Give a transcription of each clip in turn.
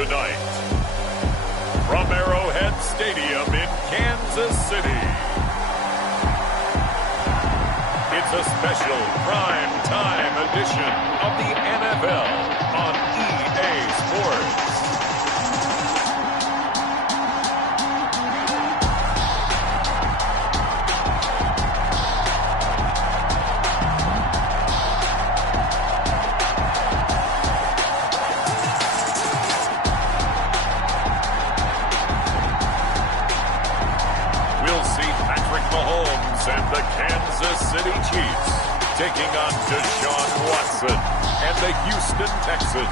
Tonight, from Arrowhead Stadium in Kansas City, it's a special prime time edition of the NFL on EA Sports. And the Kansas City Chiefs taking on Deshaun Watson and the Houston Texans.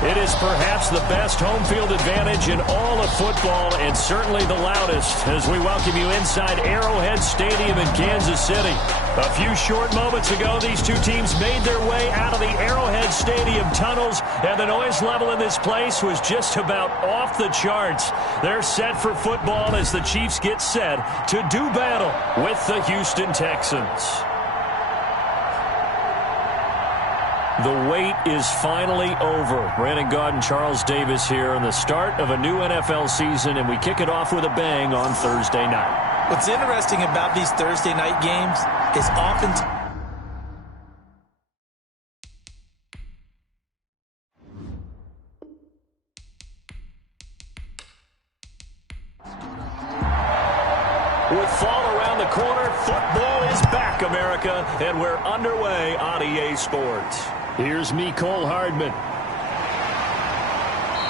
It is perhaps the best home field advantage in all of football, and certainly the loudest, as we welcome you inside Arrowhead Stadium in Kansas City. A few short moments ago, these two teams made their way out of the Arrowhead Stadium tunnels, and the noise level in this place was just about off the charts. They're set for football as the Chiefs get set to do battle with the Houston Texans. The wait is finally over. Brandon Gaud and Charles Davis here on the start of a new NFL season, and we kick it off with a bang on Thursday night. What's interesting about these Thursday night games is often with fall around the corner, football is back, America, and we're underway on EA Sports. Here's Mecole Hardman.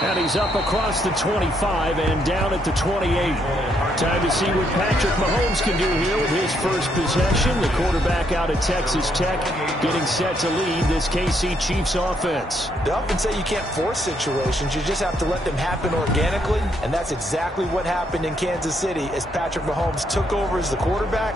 And he's up across the 25 and down at the 28. Time to see what Patrick Mahomes can do here with his first possession. The quarterback out of Texas Tech getting set to lead this KC Chiefs offense. They often say you can't force situations. You just have to let them happen organically, and that's exactly what happened in Kansas City as Patrick Mahomes took over as the quarterback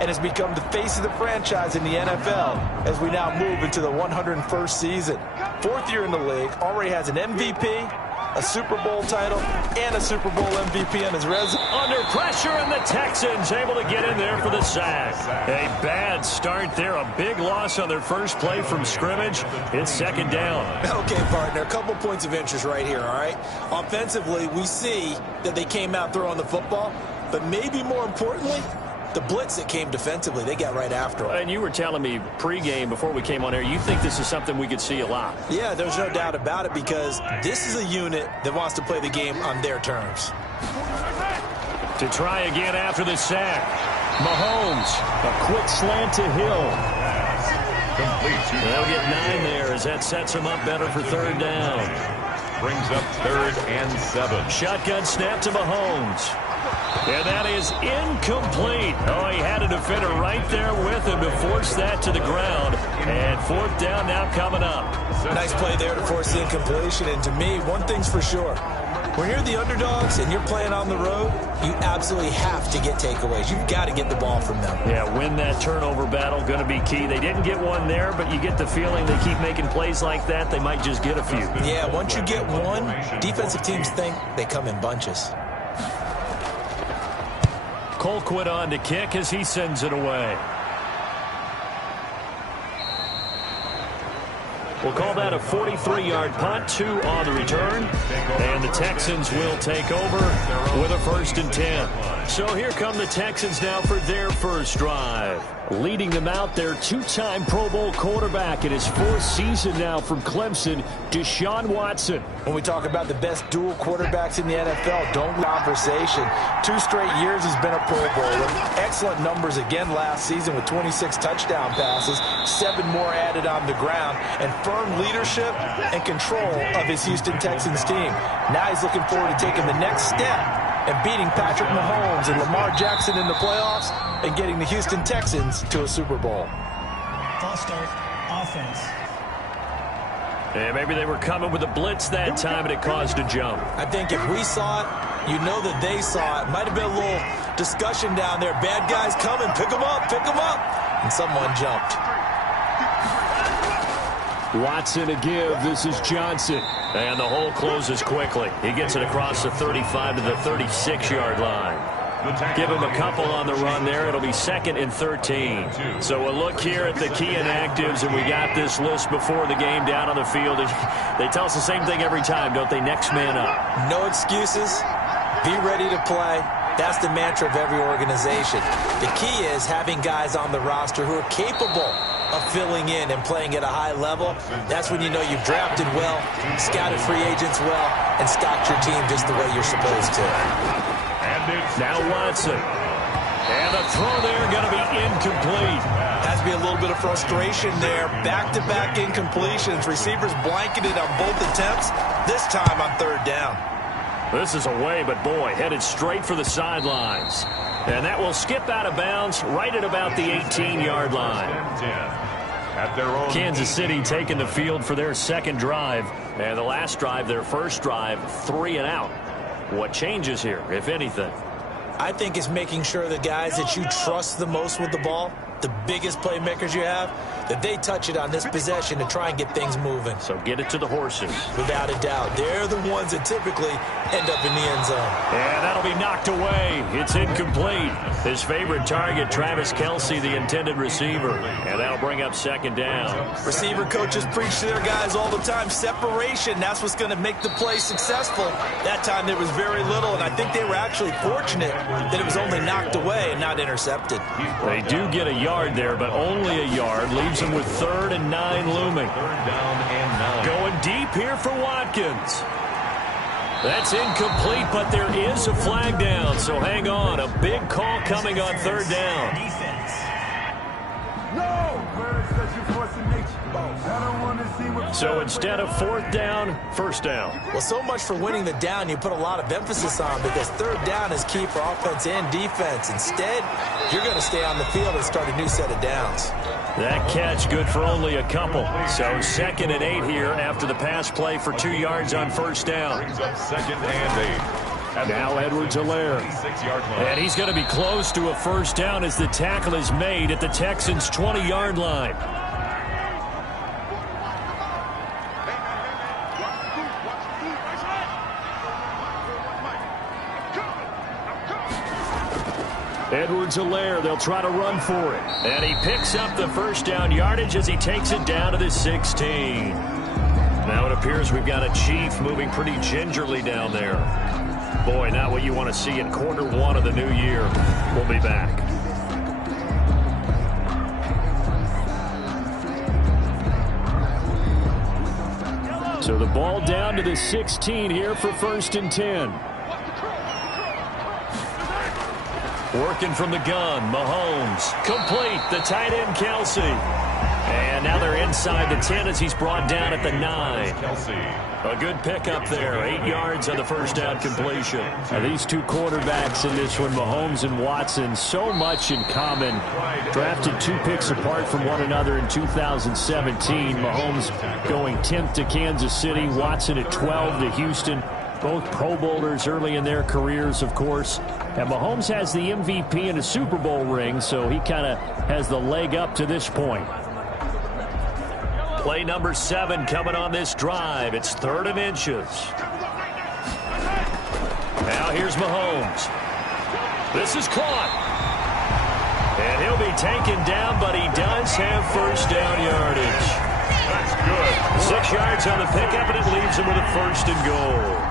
and has become the face of the franchise in the NFL as we now move into the 101st season. Fourth year in the league, already has an MVP, a Super Bowl title, and a Super Bowl MVP on his resume. Under pressure, and the Texans able to get in there for the sack. A bad start there. A big loss on their first play from scrimmage. It's second down. Okay, partner, a couple points of interest right here, all right? Offensively, we see that they came out throwing the football, but maybe more importantly, the blitz that came defensively, they got right after him. And you were telling me pregame before we came on air, you think this is something we could see a lot. Yeah, there's no doubt about it because this is a unit that wants to play the game on their terms. To try again after the sack. Mahomes, a quick slant to Hill. They'll get 9 there as that sets him up better for third down. Brings up 3rd and 7. Shotgun snap to Mahomes. And that is incomplete. Oh, he had a defender right there with him to force that to the ground. And fourth down now coming up. Nice play there to force the incompletion. And to me, one thing's for sure. When you're the underdogs and you're playing on the road, you absolutely have to get takeaways. You've got to get the ball from them. Yeah, win that turnover battle, going to be key. They didn't get one there, but you get the feeling they keep making plays like that, they might just get a few. Yeah, once you get one, defensive teams think they come in bunches. Colquitt on to kick as he sends it away. We'll call that a 43-yard punt, 2 on the return. And the Texans will take over with a 1st and 10. So here come the Texans now for their first drive. Leading them out, their 2-time Pro Bowl quarterback in his 4th season now from Clemson, Deshaun Watson. When we talk about the best dual quarterbacks in the NFL, don't conversation. 2 straight years he's been a Pro Bowler. Excellent numbers again last season with 26 touchdown passes, 7 more added on the ground, and firm leadership and control of his Houston Texans team. Now he's looking forward to taking the next step and beating Patrick Mahomes and Lamar Jackson in the playoffs and getting the Houston Texans to a Super Bowl. False start, offense. And maybe they were coming with a blitz that time and it caused a jump. I think if we saw it, you know that they saw it. Might have been a little discussion down there. Bad guys coming, pick them up, and someone jumped. Watson to give. This is Johnson. And the hole closes quickly. He gets it across the 35 to the 36-yard line. Give him a couple on the run there. It'll be 2nd and 13. So a look here at the key inactives, and we got this list before the game down on the field. They tell us the same thing every time, don't they? Next man up. No excuses. Be ready to play. That's the mantra of every organization. The key is having guys on the roster who are capable of filling in and playing at a high level. That's when you know you've drafted well, scouted free agents well, and stocked your team just the way you're supposed to. Now Watson. And the throw there going to be incomplete. Has to be a little bit of frustration there. Back-to-back incompletions. Receivers blanketed on both attempts. This time on 3rd down. This is away, but boy, headed straight for the sidelines. And that will skip out of bounds right at about the 18-yard line. Kansas City taking the field for their 2nd drive. And the last drive, their 1st drive, 3 and out. What changes here, if anything? I think it's making sure the guys that you trust the most with the ball, the biggest playmakers you have, that they touch it on this possession to try and get things moving. So get it to the horses. Without a doubt. They're the ones that typically end up in the end zone. And that'll be knocked away. It's incomplete. His favorite target, Travis Kelce, the intended receiver. And that'll bring up 2nd down. Receiver coaches preach to their guys all the time. Separation, that's what's going to make the play successful. That time there was very little, and I think they were actually fortunate that it was only knocked away and not intercepted. They do get a yard there, but only a yard. Leaves them with 3rd and 9 looming. 3rd down and 9. Going deep here for Watkins. That's incomplete, but there is a flag down, so hang on. A big call coming on 3rd down. Defense. So instead of 4th down, 1st down. Well, so much for winning the down you put a lot of emphasis on, because 3rd down is key for offense and defense. Instead, you're going to stay on the field and start a new set of downs. That catch good for only a couple. So 2nd and 8 here after the pass play for 2 yards on 1st down. Brings up 2nd and 8. Now Edwards-Helaire. And he's going to be close to a 1st down as the tackle is made at the Texans' 20-yard line. Edwards-Helaire, they'll try to run for it. And he picks up the 1st down yardage as he takes it down to the 16. Now it appears we've got a Chief moving pretty gingerly down there. Boy, not what you want to see in quarter 1 of the new year. We'll be back. So the ball down to the 16 here for 1st and 10. Working from the gun, Mahomes. Complete, the tight end, Kelce. And now they're inside the 10 as he's brought down at the 9. A good pickup there, 8 yards on the 1st down completion. Now these two quarterbacks in this one, Mahomes and Watson, so much in common. Drafted 2 picks apart from one another in 2017. Mahomes going 10th to Kansas City, Watson at 12 to Houston. Both Pro Bowlers early in their careers, of course. And Mahomes has the MVP and a Super Bowl ring, so he kind of has the leg up to this point. Play number 7 coming on this drive. It's 3rd and inches. Now here's Mahomes. This is caught. And he'll be taken down, but he does have 1st down yardage. That's good. 6 yards on the pickup, and it leaves him with a 1st and goal.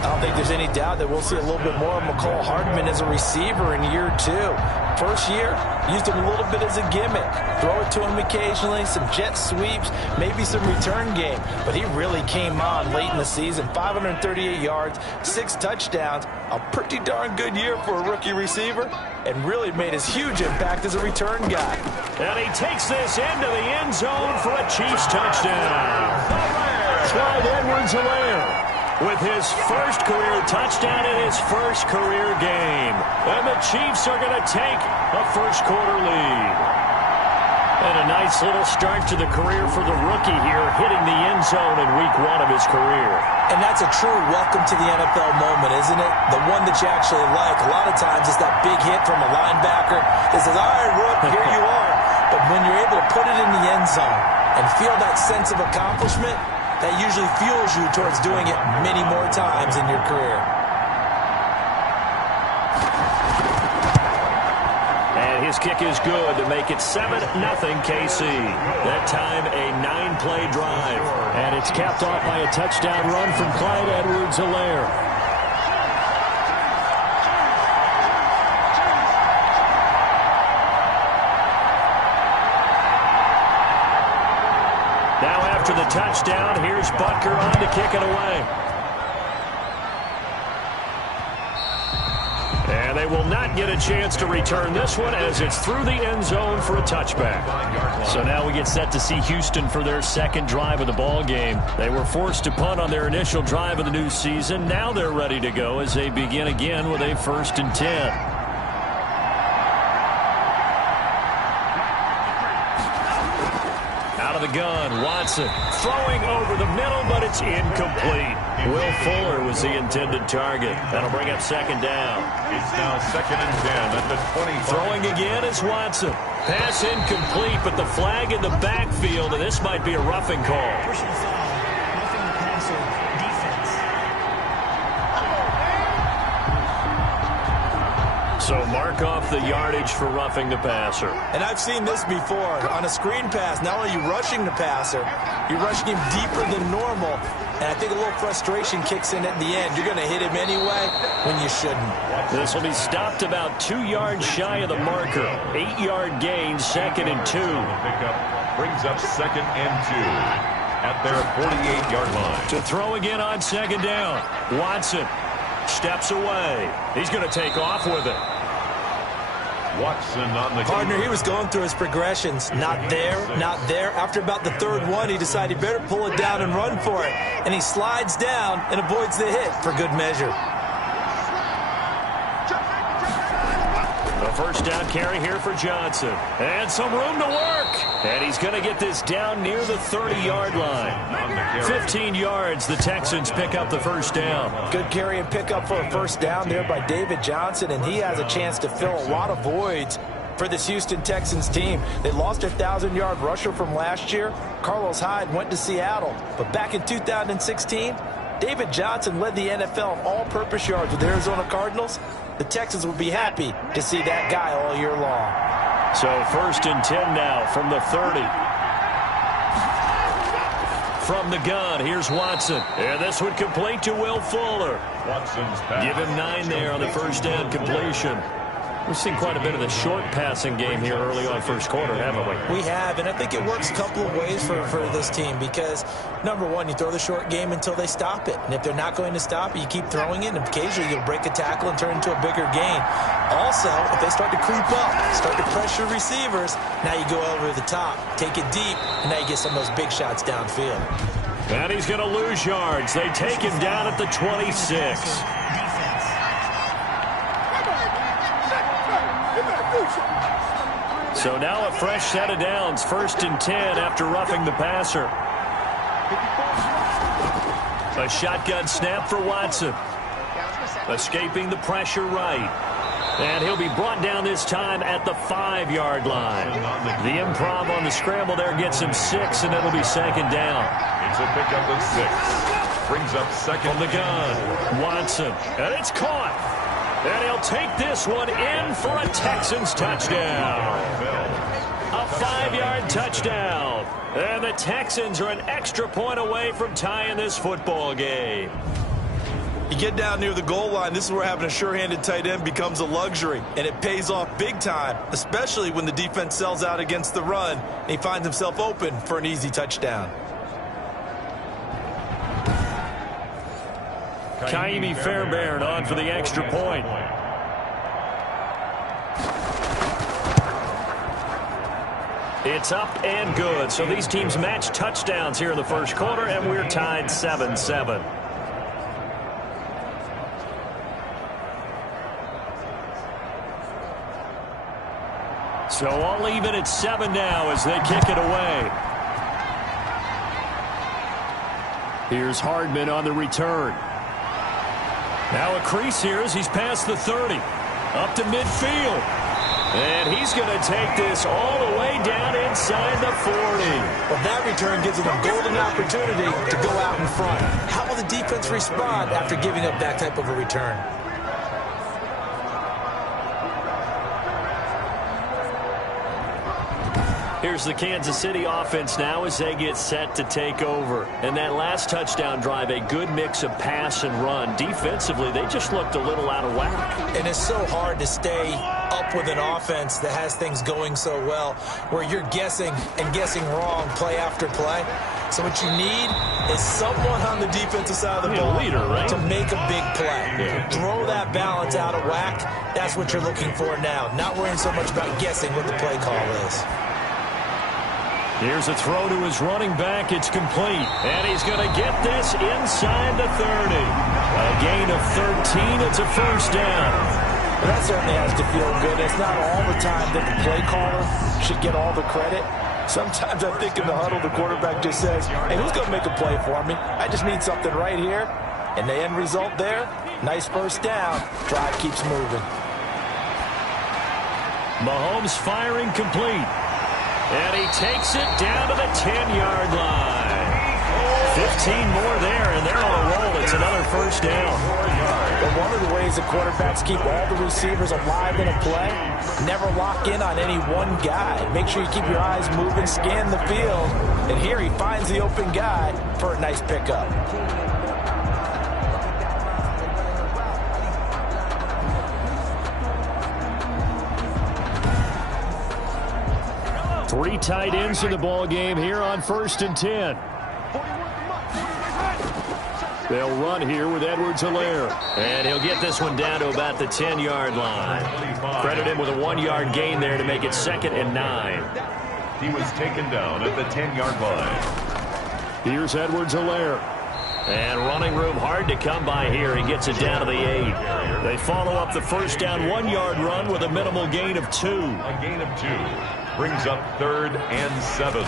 I don't think there's any doubt that we'll see a little bit more of McCall Hardman as a receiver in year 2. First year, used him a little bit as a gimmick. Throw it to him occasionally, some jet sweeps, maybe some return game. But he really came on late in the season. 538 yards, 6 touchdowns. A pretty darn good year for a rookie receiver. And really made his huge impact as a return guy. And he takes this into the end zone for a Chiefs touchdown. Clyde Edwards-Helaire with his 1st career touchdown in his 1st career game. And the Chiefs are going to take a 1st quarter lead. And a nice little start to the career for the rookie here, hitting the end zone in week 1 of his career. And that's a true welcome to the NFL moment, isn't it? The one that you actually like. A lot of times it's that big hit from a linebacker that says, all right, Rook, here you are. But when you're able to put it in the end zone and feel that sense of accomplishment, that usually fuels you towards doing it many more times in your career. His kick is good to make it 7-0 KC. That time a 9-play drive. And it's capped off by a touchdown run from Clyde Edwards-Helaire. Now after the touchdown, here's Butker on to kick it away. And they will not get a chance to return this one as it's through the end zone for a touchback. So now we get set to see Houston for their second drive of the ball game. They were forced to punt on their initial drive of the new season. Now they're ready to go as they begin again with a 1st and 10. The gun, Watson throwing over the middle, but it's incomplete. Will Fuller was the intended target. That'll bring up 2nd down. It's now 2nd and 10 at the 25. Throwing again is Watson. Pass incomplete, but the flag in the backfield, and this might be a roughing call. Personal foul, roughing the passer, defense. So mark off the yardage for roughing the passer. And I've seen this before. On a screen pass, not only are you rushing the passer, you're rushing him deeper than normal. And I think a little frustration kicks in at the end. You're going to hit him anyway when you shouldn't. This will be stopped about 2 yards shy of the marker. 8-yard gain, 2nd and 2. Pickup brings up 2nd and 2 at their 48-yard line. To throw again on 2nd down. Watson steps away. He's going to take off with it. Watson on the Partner, he was going through his progressions. Not there, not there. After about the 3rd one, he decided he better pull it down and run for it. And he slides down and avoids the hit for good measure. A 1st down carry here for Johnson. And some room to work. And he's going to get this down near the 30-yard line. 15 yards, the Texans pick up the 1st down. Good carry and pickup for a 1st down there by David Johnson, and he has a chance to fill a lot of voids for this Houston Texans team. They lost their 1,000-yard rusher from last year. Carlos Hyde went to Seattle. But back in 2016, David Johnson led the NFL in all-purpose yards with the Arizona Cardinals. The Texans will be happy to see that guy all year long. So 1st and 10 now from the 30. From the gun, here's Watson. And this would complete to Will Fuller. Watson's pass. Give him 9 there on the 1st down completion. We've seen quite a bit of the short passing game here early on 1st quarter, haven't we? We have, and I think it works a couple of ways for this team because, number one, you throw the short game until they stop it. And if they're not going to stop it, you keep throwing it, and occasionally you'll break a tackle and turn into a bigger gain. Also, if they start to creep up, start to pressure receivers, now you go over the top, take it deep, and now you get some of those big shots downfield. And he's going to lose yards. They take him down at the 26. So now a fresh set of downs, 1st and 10 after roughing the passer. A shotgun snap for Watson. Escaping the pressure right. And he'll be brought down this time at the 5-yard line. The improv on the scramble there gets him 6, and it'll be 2nd down. It's a pickup of 6. Brings up 2nd. From the gun, Watson. And it's caught. And he'll take this one in for a Texans touchdown. A 5-yard touchdown. And the Texans are an extra point away from tying this football game. You get down near the goal line, this is where having a sure-handed tight end becomes a luxury. And it pays off big time, especially when the defense sells out against the run. And he finds himself open for an easy touchdown. Kaimi Fairbairn on for the extra point. It's up and good. So these teams match touchdowns here in the 1st quarter, and we're tied 7-7. So all even at 7 now as they kick it away. Here's Hardman on the return. Now a crease here as he's past the 30. Up to midfield. And he's going to take this all the way down inside the 40. Well, that return gives them a golden opportunity to go out in front. How will the defense respond after giving up that type of a return? Here's the Kansas City offense now as they get set to take over. And that last touchdown drive, a good mix of pass and run. Defensively, they just looked a little out of whack. And it's so hard to stay up with an offense that has things going so well, where you're guessing and guessing wrong play after play. So what you need is someone on the defensive side of the ball to make a big play. Yeah. Throw that balance out of whack. That's what you're looking for now. Not worrying so much about guessing what the play call is. Here's a throw to his running back. It's complete. And he's going to get this inside the 30. A gain of 13. It's a first down. Well, that certainly has to feel good. It's not all the time that the play caller should get all the credit. Sometimes I think in the huddle, the quarterback just says, hey, who's going to make a play for me? I just need something right here. And the end result there, nice first down. Drive keeps moving. Mahomes firing complete. And he takes it down to the 10-yard line. 15 more there, and they're on a roll. It's another first down. But one of the ways the quarterbacks keep all the receivers alive in a play, never lock in on any one guy. Make sure you keep your eyes moving, scan the field. And here he finds the open guy for a nice pickup. Three tight ends in the ball game here on 1st and 10. They'll run here with Edwards-Helaire. And he'll get this one down to about the 10-yard line. Credit him with a 1-yard gain there to make it 2nd and 9. He was taken down at the 10-yard line. Here's Edwards-Helaire. And running room hard to come by here. He gets it down to the 8. They follow up the first down 1-yard run with a minimal gain of 2. A gain of 2 brings up 3rd and 7.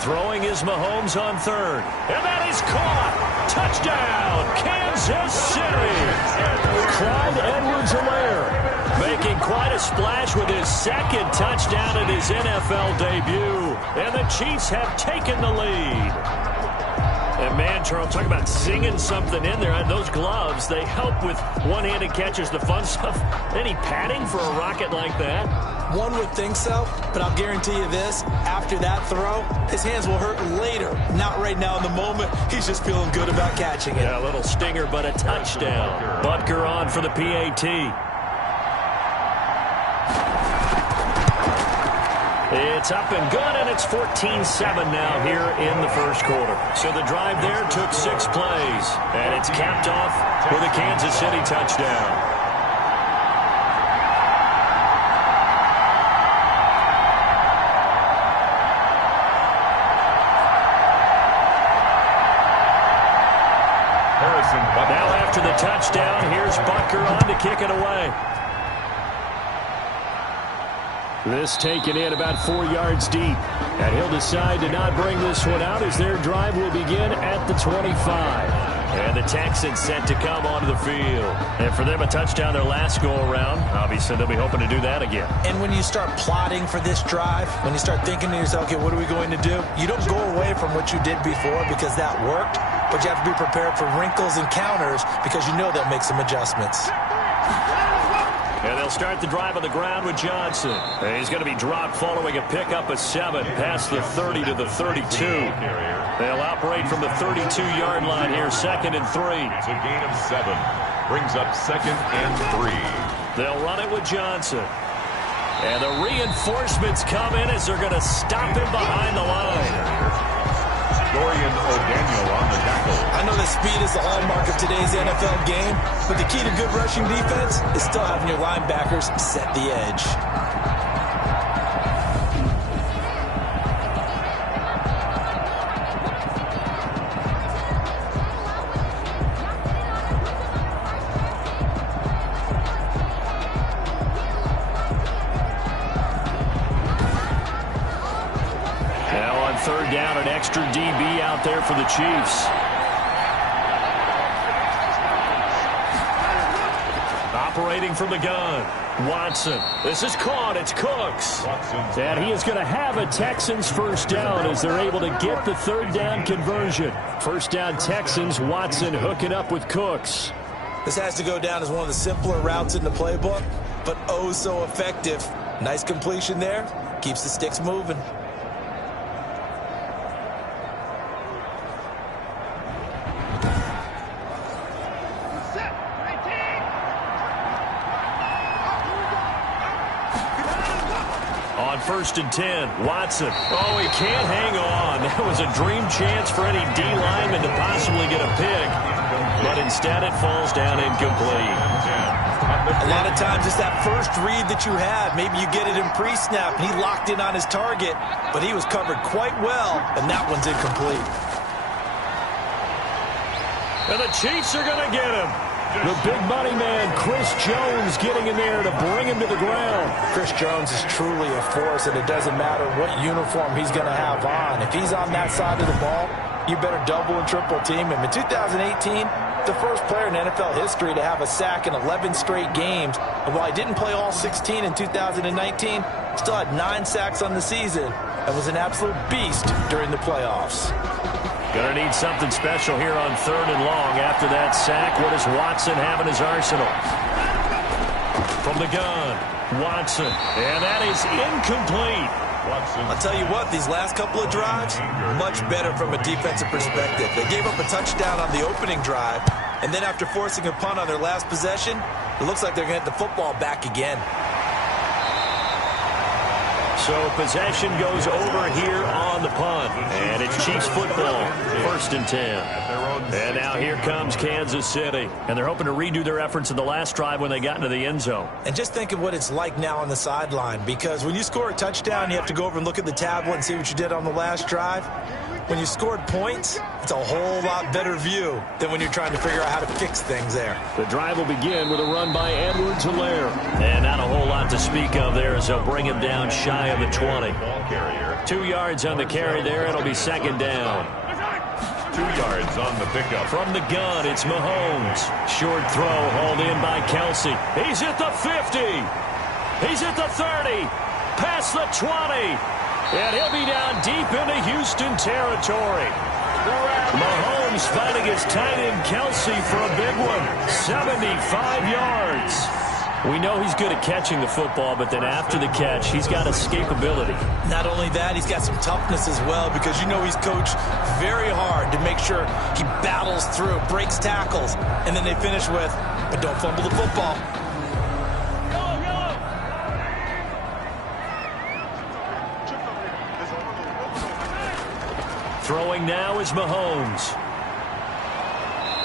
Throwing is Mahomes on 3rd. And that is caught. Touchdown, Kansas City. Clyde Edwards-Helaire making quite a splash with his 2nd touchdown in his NFL debut. And the Chiefs have taken the lead. And man, Charles, talk about singing something in there. And those gloves, they help with one-handed catches, the fun stuff. Any padding for a rocket like that? One would think so, but I'll guarantee you this. After that throw, his hands will hurt later. Not right now in the moment. He's just feeling good about catching it. Yeah, a little stinger, but a touchdown. Butker on for the PAT. It's up and good, and it's 14-7 now here in the first quarter. So the drive there took 6 plays, and it's capped off with a Kansas City touchdown. Now after the touchdown, here's Butker on to kick it away. This taken in about 4 yards deep. And he'll decide to not bring this one out as their drive will begin at the 25. And the Texans set to come onto the field. And for them, a touchdown their last go-around. Obviously, they'll be hoping to do that again. And when you start plotting for this drive, when you start thinking to yourself, okay, what are we going to do? You don't go away from what you did before because that worked. But you have to be prepared for wrinkles and counters because you know they'll make some adjustments. And they'll start the drive on the ground with Johnson. And he's going to be dropped following a pickup of 7 past the 30 to the 32. They'll operate from the 32-yard line here, 2nd and 3. It's a gain of 7. Brings up 2nd and 3. They'll run it with Johnson. And the reinforcements come in as they're going to stop him behind the line. Dorian O'Daniel on the tackle. I know that speed is the hallmark of today's NFL game, but the key to good rushing defense is still having your linebackers set the edge. Third down, an extra DB out there for the Chiefs. Operating from the gun, Watson. This is caught. It's Cooks. And he is going to have a Texans first down as they're able to get the 3rd down conversion. First down Texans, Watson hooking up with Cooks. This has to go down as one of the simpler routes in the playbook, but oh so effective. Nice completion there. Keeps the sticks moving. On 1st and 10, Watson. Oh, he can't hang on. That was a dream chance for any D lineman to possibly get a pick. But instead it falls down incomplete. A lot of times it's that first read that you have. Maybe you get it in pre-snap, and he locked in on his target, but he was covered quite well, and that one's incomplete. And the Chiefs are going to get him. The big money man, Chris Jones, getting in there to bring him to the ground. Chris Jones is truly a force, and it doesn't matter what uniform he's going to have on. If he's on that side of the ball, you better double and triple team him. In 2018, the first player in NFL history to have a sack in 11 straight games. And while he didn't play all 16 in 2019, still had 9 sacks on the season and was an absolute beast during the playoffs. Gonna need something special here on 3rd and long. After that sack, what does Watson have in his arsenal? From the gun, Watson. And that is incomplete. I'll tell you what, these last couple of drives, much better from a defensive perspective. They gave up a touchdown on the opening drive, and then after forcing a punt on their last possession, it looks like they're going to get the football back again. So possession goes over here on the punt. And it's Chiefs football, 1st and 10. And now here comes Kansas City. And they're hoping to redo their efforts in the last drive when they got into the end zone. And just think of what it's like now on the sideline, because when you score a touchdown, you have to go over and look at the tablet and see what you did on the last drive. When you scored points, it's a whole lot better view than when you're trying to figure out how to fix things there. The drive will begin with a run by Edwards-Helaire. And not a whole lot to speak of there as they'll bring him down shy of the 20. 2 yards on the carry there. It'll be 2nd down. 2 yards on the pickup. From the gun, it's Mahomes. Short throw hauled in by Kelsey. He's at the 50. He's at the 30. Past the 20. And he'll be down deep into Houston territory. Mahomes fighting his tight end Kelsey for a big one. 75 yards. We know he's good at catching the football, but then after the catch, he's got escapability. Not only that, he's got some toughness as well, because you know he's coached very hard to make sure he battles through, breaks tackles, and then they finish with, but don't fumble the football. Throwing now is Mahomes.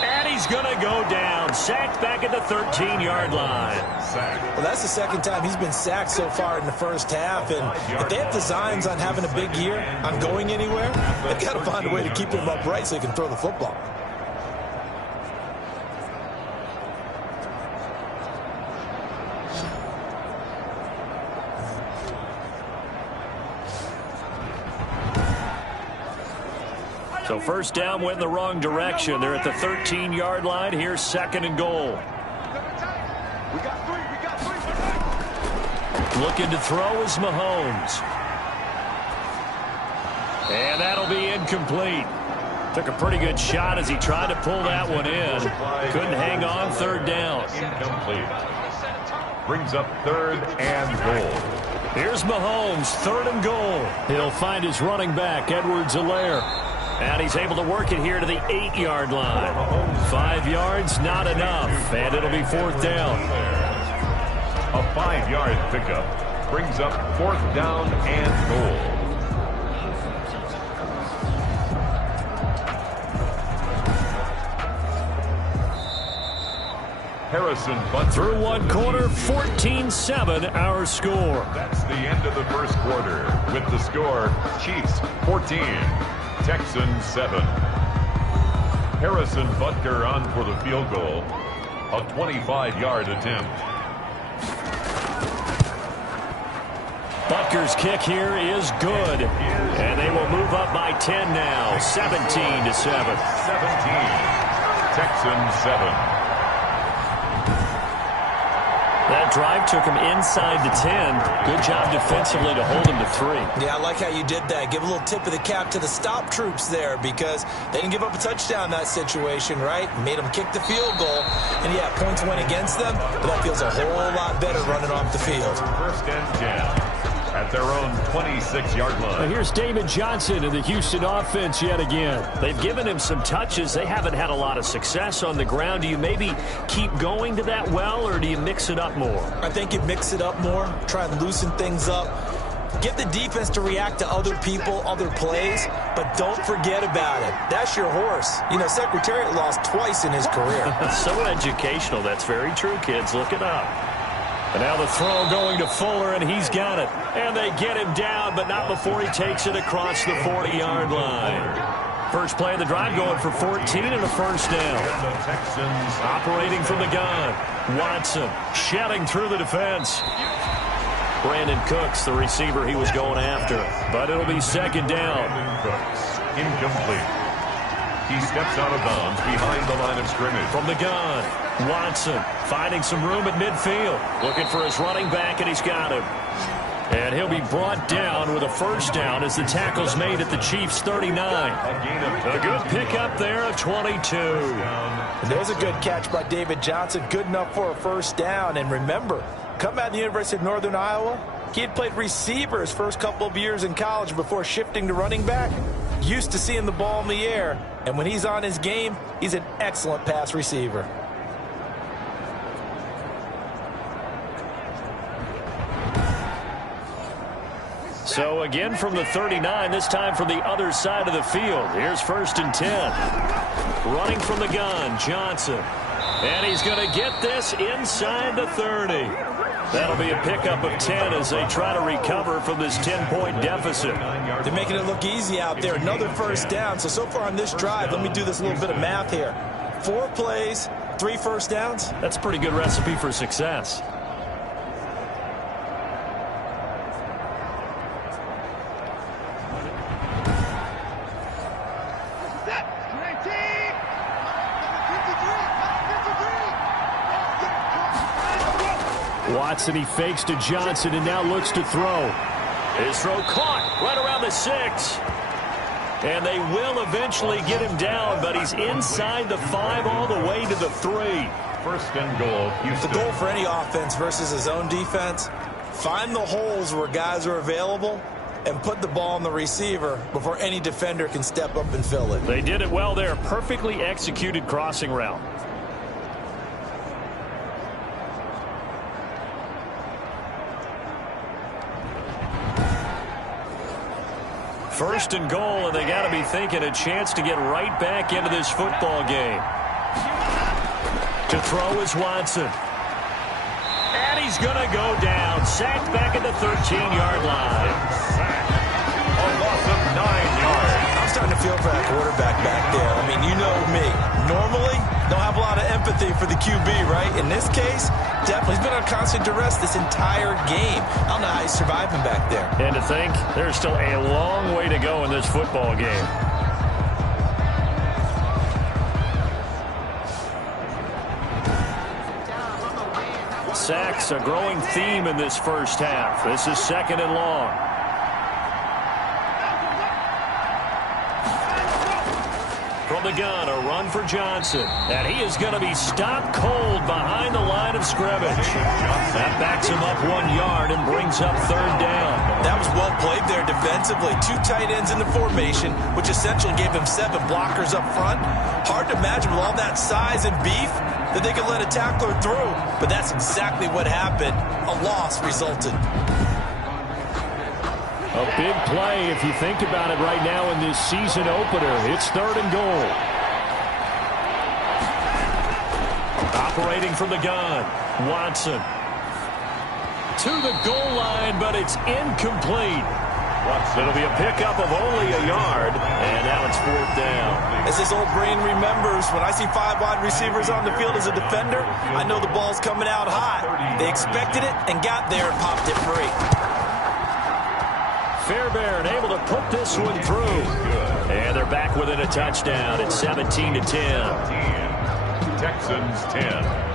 And he's going to go down. Sacked back at the 13-yard line. Well, that's the second time he's been sacked so far in the first half. And if they have designs on having a big year, on going anywhere, they've got to find a way to keep him upright so he can throw the football. So 1st down went in the wrong direction. They're at the 13-yard line. Here's 2nd and goal. Looking to throw is Mahomes. And that'll be incomplete. Took a pretty good shot as he tried to pull that one in. Couldn't hang on. 3rd down. Incomplete. Brings up 3rd and goal. Here's Mahomes, 3rd and goal. He'll find his running back, Edwards-Helaire. And he's able to work it here to the 8-yard line. 5 yards, not enough. And it'll be 4th down. A 5-yard pickup brings up 4th down and goal. Harrison Butker. Through 1 quarter, 14-7 our score. That's the end of the 1st quarter. With the score, Chiefs 14. Texans 7. Harrison Butker on for the field goal. A 25-yard attempt. Butker's kick here is good. And they will move up by 10 now. 17-7. 17. Texans 7. That drive took him inside the 10. Good job defensively to hold him to 3. Yeah, I like how you did that. Give a little tip of the cap to the stop troops there, because they didn't give up a touchdown in that situation, right? Made them kick the field goal. And, yeah, points went against them, but that feels a whole lot better running off the field. 1st and 10 at their own 26-yard line. And here's David Johnson in the Houston offense yet again. They've given him some touches. They haven't had a lot of success on the ground. Do you maybe keep going to that well, or do you mix it up more? I think you mix it up more, try and loosen things up. Get the defense to react to other people, other plays, but don't forget about it. That's your horse. You know, Secretariat lost twice in his career. So educational. That's very true, kids. Look it up. And now the throw going to Fuller, and he's got it. And they get him down, but not before he takes it across the 40-yard line. First play of the drive going for 14 and a first down. The Texans operating from the gun. Watson shedding through the defense. Brandon Cooks, the receiver he was going after. But it'll be second down. Brandon Cooks, incomplete. He steps out of bounds behind the line of scrimmage. From the gun, Watson finding some room at midfield. Looking for his running back, and he's got him. And he'll be brought down with a first down as the tackle's made at the Chiefs' 39. A good pickup there of 22. And there's a good catch by David Johnson. Good enough for a first down. And remember, come out of the University of Northern Iowa, he had played receiver his first couple of years in college before shifting to running back. Used to seeing the ball in the air. And when he's on his game, he's an excellent pass receiver. So again from the 39, this time from the other side of the field. Here's first and 10. Running from the gun, Johnson. And he's going to get this inside the 30. That'll be a pickup of 10 as they try to recover from this 10-point deficit. They're making it look easy out there. Another first down. So far on this drive, let me do this little bit of math here. 4 plays, 3 first downs. That's a pretty good recipe for success. Watson, he fakes to Johnson and now looks to throw. His throw caught right around the 6. And they will eventually get him down, but he's inside the 5 all the way to the 3. First and goal, Houston. The goal for any offense versus his own defense, find the holes where guys are available and put the ball on the receiver before any defender can step up and fill it. They did it well there. Perfectly executed crossing route. First and goal, and they got to be thinking a chance to get right back into this football game. To throw is Watson. And he's going to go down. Sacked back at the 13-yard line. A loss of 9 yards. I'm starting to feel for that quarterback back there. I mean, you know me. Normally, don't have a lot of empathy for the QB, right? In this case, definitely. He's been on constant duress this entire game. I don't know how he's surviving back there. And to think, there's still a long way to go in this football game. Sacks, a growing theme in this first half. This is second and long. From the gun, a run for Johnson. And he is going to be stopped cold behind the line of scrimmage. That backs him up 1 yard and brings up third down. That was well played there defensively. 2 tight ends in the formation, which essentially gave him 7 blockers up front. Hard to imagine with all that size and beef that they could let a tackler through. But that's exactly what happened. A loss resulted. A big play if you think about it right now in this season opener. It's third and goal. Operating from the gun, Watson. To the goal line, but it's incomplete. It'll be a pickup of only a yard, and now it's fourth down. As this old brain remembers, when I see 5 wide receivers on the field as a defender, I know the ball's coming out hot. They expected it and got there and popped it free. Fairbairn able to put this one through. And they're back within a touchdown. It's 17-10. Texans 10.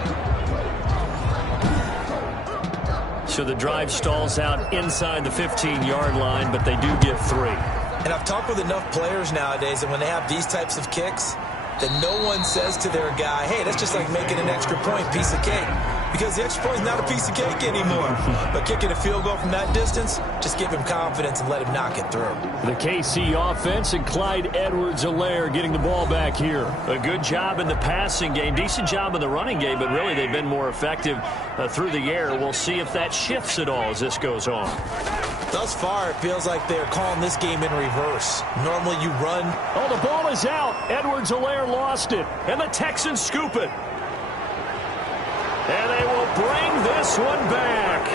So the drive stalls out inside the 15-yard line, but they do get 3. And I've talked with enough players nowadays, and when they have these types of kicks, that no one says to their guy, hey, that's just like making an extra point, piece of cake. Because the extra point is not a piece of cake anymore. But kicking a field goal from that distance, just give him confidence and let him knock it through. The KC offense and Clyde Edwards-Helaire getting the ball back here. A good job in the passing game, decent job in the running game, but really they've been more effective through the air. We'll see if that shifts at all as this goes on. Thus far, it feels like they're calling this game in reverse. Normally you run. Oh, the ball is out. Edwards-Helaire lost it, and the Texans scoop it. And they will bring this one back.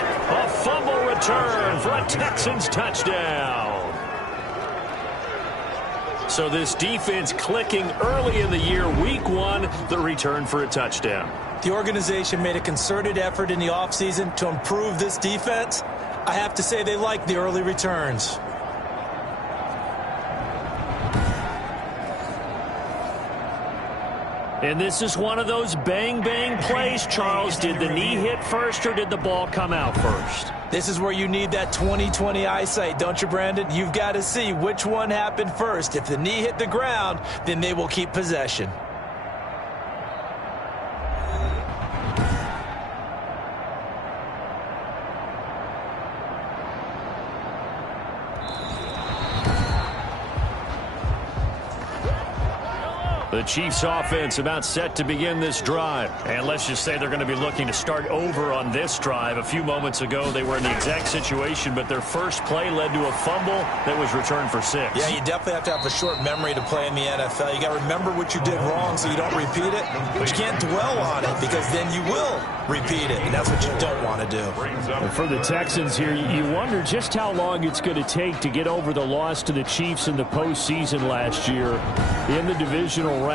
A fumble return for a Texans touchdown. So this defense clicking early in the year, week one, the return for a touchdown. The organization made a concerted effort in the offseason to improve this defense. I have to say they like the early returns. And this is one of those bang-bang plays, Charles. Did the knee hit first or did the ball come out first? This is where you need that 20/20 eyesight, don't you, Brandon? You've got to see which one happened first. If the knee hit the ground, then they will keep possession. The Chiefs offense about set to begin this drive. And let's just say they're going to be looking to start over on this drive. A few moments ago, they were in the exact situation, but their first play led to a fumble that was returned for 6. Yeah, you definitely have to have a short memory to play in the NFL. You got to remember what you did wrong so you don't repeat it, but you can't dwell on it because then you will repeat it, and that's what you don't want to do. And for the Texans here, you wonder just how long it's going to take to get over the loss to the Chiefs in the postseason last year in the divisional round.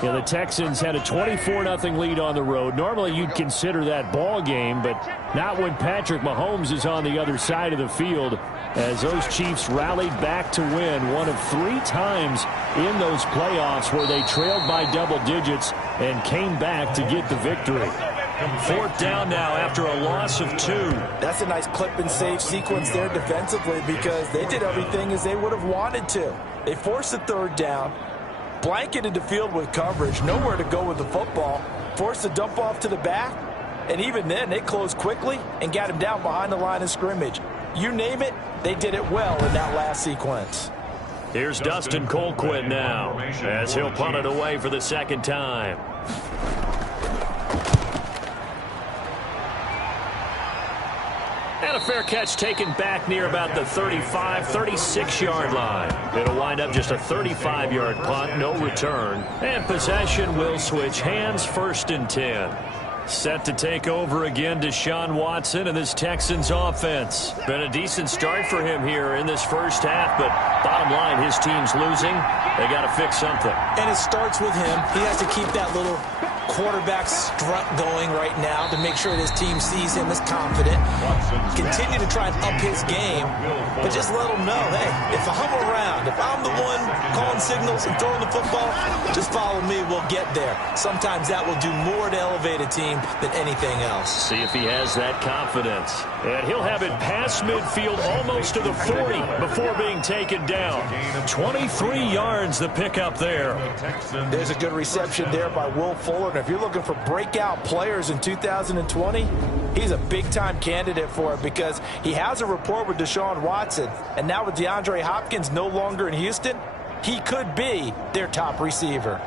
You know, the Texans had a 24-0 lead on the road. Normally you'd consider that ball game, but not when Patrick Mahomes is on the other side of the field, as those Chiefs rallied back to win one of 3 times in those playoffs where they trailed by double digits and came back to get the victory. 4th down now after a loss of 2. That's a nice clip and save sequence there defensively because they did everything as they would have wanted to. They forced the 3rd down, blanketed the field with coverage, nowhere to go with the football, forced the dump off to the back, and even then they closed quickly and got him down behind the line of scrimmage. You name it, they did it well in that last sequence. Here's Dustin Colquitt now as he'll punt it away for the 2nd time. And a fair catch taken back near about the 35, 36-yard line. It'll wind up just a 35-yard punt, no return. And possession will switch hands, 1st and 10. Set to take over again, Deshaun Watson and this Texans offense. Been a decent start for him here in this first half, but bottom line, his team's losing. They got to fix something. And it starts with him. He has to keep that little quarterback strut going right now to make sure his team sees him as confident. Continue to try and up his game, but just let him know, hey, if I'm around, if I'm the one calling signals and throwing the football, just follow me, we'll get there. Sometimes that will do more to elevate a team than anything else. See if he has that confidence. And he'll have it past midfield almost to the 40 before being taken down. 23 yards the pickup there. There's a good reception there by Will Fuller. And if you're looking for breakout players in 2020, he's a big-time candidate for it because he has a rapport with Deshaun Watson. And now with DeAndre Hopkins no longer in Houston, he could be their top receiver.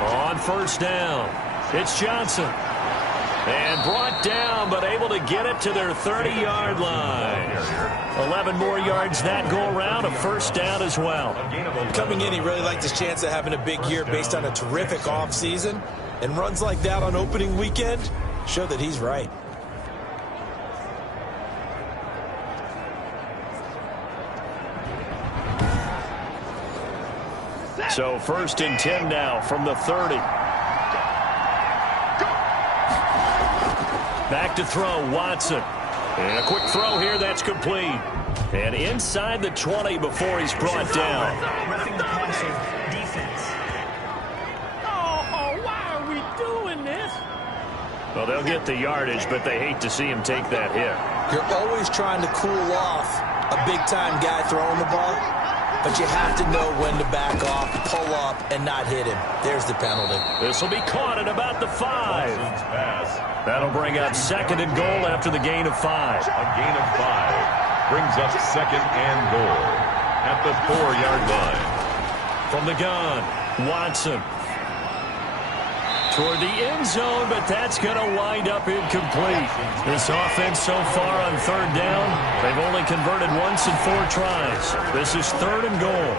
On 1st down, it's Johnson. And brought down, but able to get it to their 30-yard line. 11 more yards that go around, a 1st down as well. Coming in, he really liked his chance of having a big year based on a terrific offseason. And runs like that on opening weekend show that he's right. So 1st and 10 now from the 30. Back to throw, Watson. And a quick throw here, that's complete. And inside the 20 before he's brought down. Roughing the passer, defense. Oh, why are we doing this? Well, they'll get the yardage, but they hate to see him take that hit. You're always trying to cool off a big-time guy throwing the ball, but you have to know when to back off, pull up, and not hit him. There's the penalty. This will be caught at about the 5. That'll bring up 2nd and goal after the gain of 5. A gain of 5 brings up 2nd and goal at the 4-yard line. From the gun, Watson. Toward the end zone, but that's going to wind up incomplete. This offense so far on third down, they've only converted once in 4 tries. This is 3rd and goal.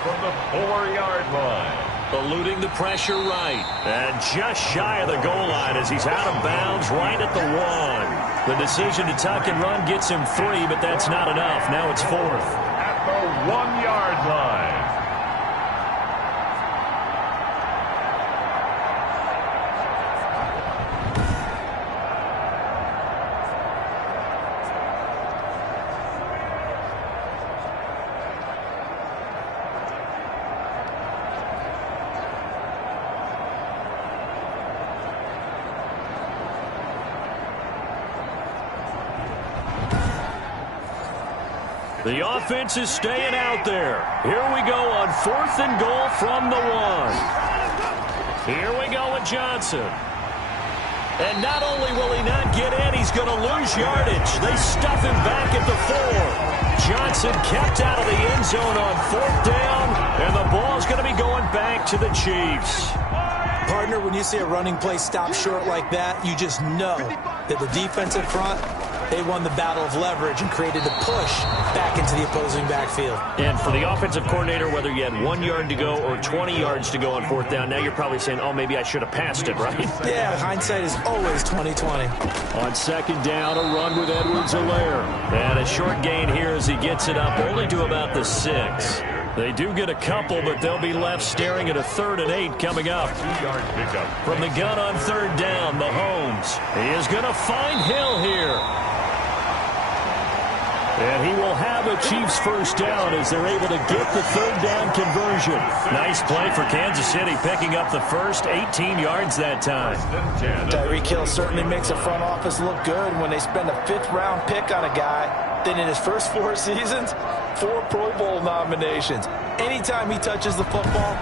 From the 4-yard line. Eluding the pressure right. And just shy of the goal line as he's out of bounds right at the 1. The decision to tuck and run gets him 3, but that's not enough. Now it's 4th. At the 1-yard line. The offense is staying out there. Here we go on 4th and goal from the 1. Here we go with Johnson. And not only will he not get in, he's going to lose yardage. They stuff him back at the 4. Johnson kept out of the end zone on 4th down, and the ball's going to be going back to the Chiefs. Partner, when you see a running play stop short like that, you just know that the defensive front, they won the battle of leverage and created a push back into the opposing backfield. And for the offensive coordinator, whether you had 1 yard to go or 20 yards to go on 4th down, now you're probably saying, oh, maybe I should have passed it, right? Yeah, hindsight is always 20/20. On 2nd down, a run with Edwards-Helaire. And a short gain here as he gets it up only to about the 6. They do get a couple, but they'll be left staring at a 3rd and 8 coming up. 2-yard pickup. From the gun on 3rd down, Mahomes. He is going to find Hill here. And he will have a Chiefs first down as they're able to get the 3rd down conversion. Nice play for Kansas City, picking up the first 18 yards that time. Tyreek Hill certainly makes a front office look good when they spend a 5th-round pick on a guy. Then in his first 4 seasons, 4 Pro Bowl nominations. Anytime he touches the football,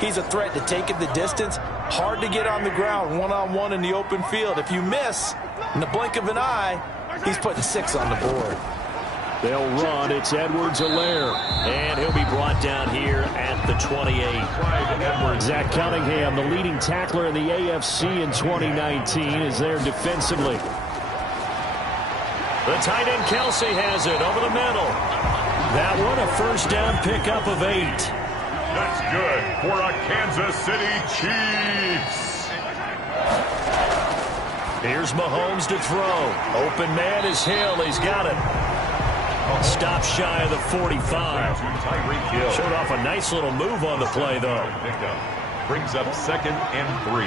he's a threat to take it the distance. Hard to get on the ground one-on-one in the open field. If you miss, in the blink of an eye, he's putting 6 on the board. They'll run. It's Edwards-Helaire. And he'll be brought down here at the 28. Zach Cunningham, the leading tackler in the AFC in 2019, is there defensively. The tight end Kelsey has it over the middle. That one a first down pickup of 8. That's good for a Kansas City Chiefs. Here's Mahomes to throw. Open man is Hill. He's got it. Stop shy of the 45. Showed off a nice little move on the play, though. Brings up 2nd and 3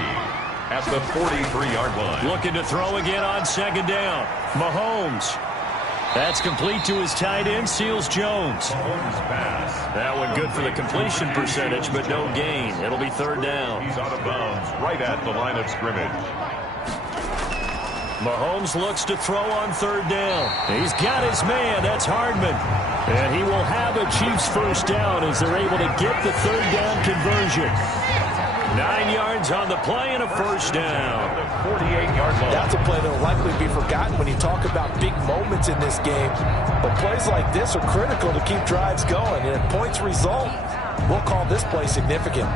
at the 43-yard line. Looking to throw again on 2nd down. Mahomes. That's complete to his tight end, Seals Jones. That one good for the completion percentage, but no gain. It'll be 3rd down. He's out of bounds right at the line of scrimmage. Mahomes looks to throw on 3rd down. He's got his man. That's Hardman. And he will have a Chiefs first down as they're able to get the 3rd down conversion. 9 yards on the play and a first down. 48-yard line. That's a play that will likely be forgotten when you talk about big moments in this game. But plays like this are critical to keep drives going. And if points result, we'll call this play significant.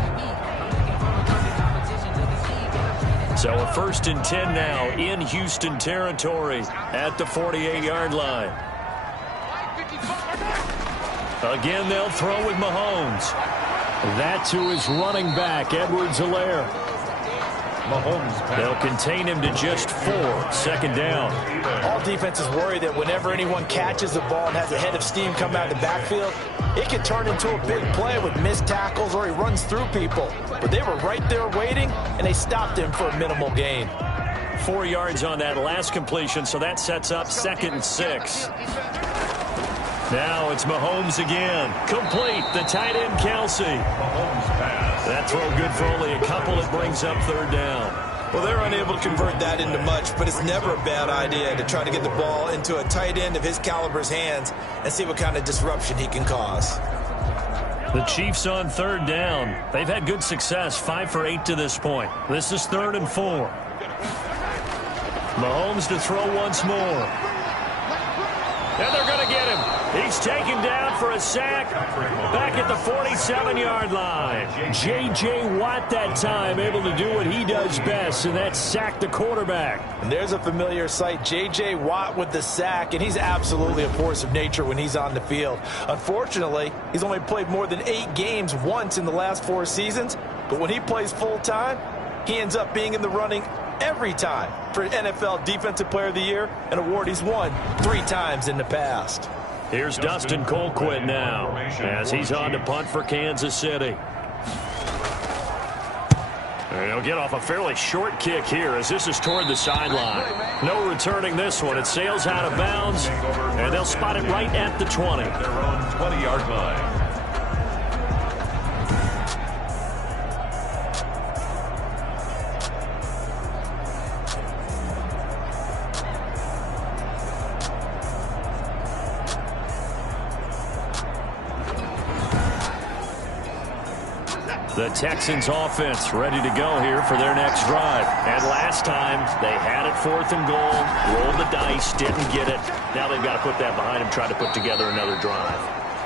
So a 1st and 10 now in Houston territory at the 48-yard line. Again, they'll throw with Mahomes. That to his running back, Edwards-Helaire. Mahomes. They'll contain him to just 4. 2nd down. All defenses worry that whenever anyone catches the ball and has a head of steam come out of the backfield, it can turn into a big play with missed tackles or he runs through people. But they were right there waiting, and they stopped him for a minimal gain. 4 yards on that last completion, so that sets up 2nd and 6. Now it's Mahomes again. Complete. The tight end, Kelsey. Mahomes pass. That throw good for only a couple. It brings up 3rd down. Well, they're unable to convert that into much, but it's never a bad idea to try to get the ball into a tight end of his caliber's hands and see what kind of disruption he can cause. The Chiefs on 3rd down. They've had good success, 5 for 8 to this point. This is 3rd and 4. Mahomes to throw once more. And they're going to get him. He's taken down for a sack back at the 47-yard line. J.J. Watt that time able to do what he does best, and that's sack the quarterback. And there's a familiar sight. J.J. Watt with the sack, and he's absolutely a force of nature when he's on the field. Unfortunately, he's only played more than 8 games once in the last 4 seasons, but when he plays full-time, he ends up being in the running every time for NFL Defensive Player of the Year, an award he's won 3 times in the past. Here's Dustin Colquitt now as he's on to punt for Kansas City. And he'll get off a fairly short kick here as this is toward the sideline. No returning this one. It sails out of bounds, and they'll spot it right at the 20. Their own 20-yard line. The Texans offense ready to go here for their next drive. And last time, they had it 4th and goal, rolled the dice, didn't get it. Now they've got to put that behind them, try to put together another drive.